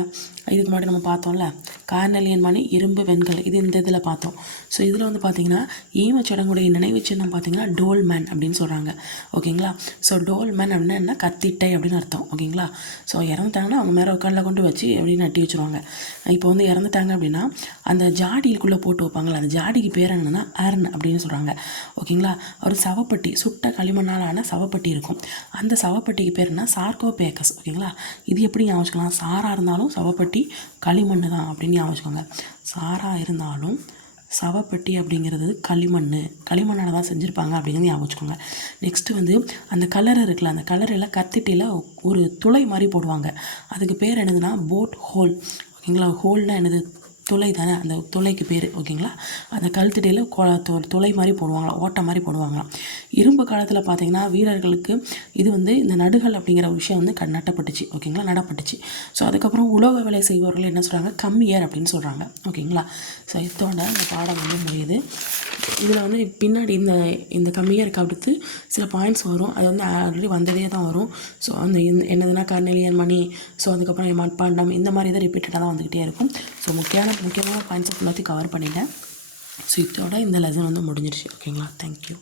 இதுக்கு முன்னாடி நம்ம பார்த்தோம்ல, கார்னலியன் மணி, இரும்பு, வெண்கல், இது இந்த இதில் பார்த்தோம். ஸோ இதில் வந்து பார்த்திங்கன்னா ஈமச்சடங்குடைய நினைவு சின்னம் பார்த்திங்கன்னா டோல்மேன் அப்படின்னு சொல்கிறாங்க. ஓகேங்களா. ஸோ டோல்மேன் அப்படின்னா என்ன, கத்திட்டை அப்படின்னு அர்த்தம். ஓகேங்களா. ஸோ இறந்துட்டாங்கன்னா அவங்க மேலே உட்காண்டில் கொண்டு வச்சு அப்படின்னு நட்டி வச்சுருவாங்க. இப்போ வந்து இறந்துட்டாங்க அப்படின்னா அந்த ஜாடிக்குள்ளே போட்டு வைப்பாங்களா, அந்த ஜாடிக்கு பேர் என்னன்னா அர்ன் அப்படின்னு சொல்கிறாங்க. ஓகேங்களா. ஒரு சவப்பட்டி, சுட்ட களிமண்ணாலான சவப்பட்டி இருக்கும். அந்த சவப்பட்டிக்கு பேர் என்ன, சார்கோபேகஸ். ஓகேங்களா. இது எப்படி ஞாபகம், சாராக இருந்தாலும் சவப்பட்டி களிமண் தான் அப்படின்னு ஞாபகம். சாராக இருந்தாலும் சவப்பட்டி அப்படிங்கிறது களிமண்ணால் தான் செஞ்சுருப்பாங்க அப்படிங்கிறது ஞாபகம் வச்சுக்கோங்க. நெக்ஸ்ட்டு வந்து அந்த கலரை இருக்குல்ல, அந்த கலரில் கத்திட்டியில் ஒரு துளை மாதிரி போடுவாங்க. அதுக்கு பேர் என்னதுன்னா போட் ஹோல். ஓகேங்களா. ஹோல்னால் என்னது, துளை தானே, அந்த துளைக்கு பேர். ஓகேங்களா. அந்த கழுத்தடியில் துளை மாதிரி போடுவாங்களாம், ஓட்டை மாதிரி போடுவாங்களாம். இரும்பு காலத்தில் பார்த்திங்கன்னா வீரர்களுக்கு இது வந்து இந்த நடுகள் அப்படிங்கிற ஒரு விஷயம் வந்து நட்டப்பட்டுச்சு. ஓகேங்களா. நடப்பட்டுச்சு. ஸோ அதுக்கப்புறம் உலோக வேலை செய்பவர்கள் என்ன சொல்கிறாங்க, கம்மியர் அப்படின்னு சொல்கிறாங்க. ஓகேங்களா. ஸோ இதோட இந்த பாடம் வந்து முடியுது. இதில் வந்து பின்னாடி இந்த கம்மியருக்கு அடுத்து சில பாயிண்ட்ஸ் வரும். அது வந்து ஆல்ரெடி வந்ததே தான் வரும். ஸோ அந்த என்னதுன்னா கார்னலியன் மணி, ஸோ அதுக்கப்புறம் மட்பாண்டம், இந்த மாதிரி தான் ரிப்பீட்டடாக தான் வந்துக்கிட்டே இருக்கும். ஸோ முக்கியமான பாயிண்ட்ஸை ஃபுல்லாத்தையும் கவர் பண்ணிட்டேன். ஸோ இதோட இந்த லெசன் வந்து முடிஞ்சிருச்சு. ஓகேங்களா. தேங்க்யூ.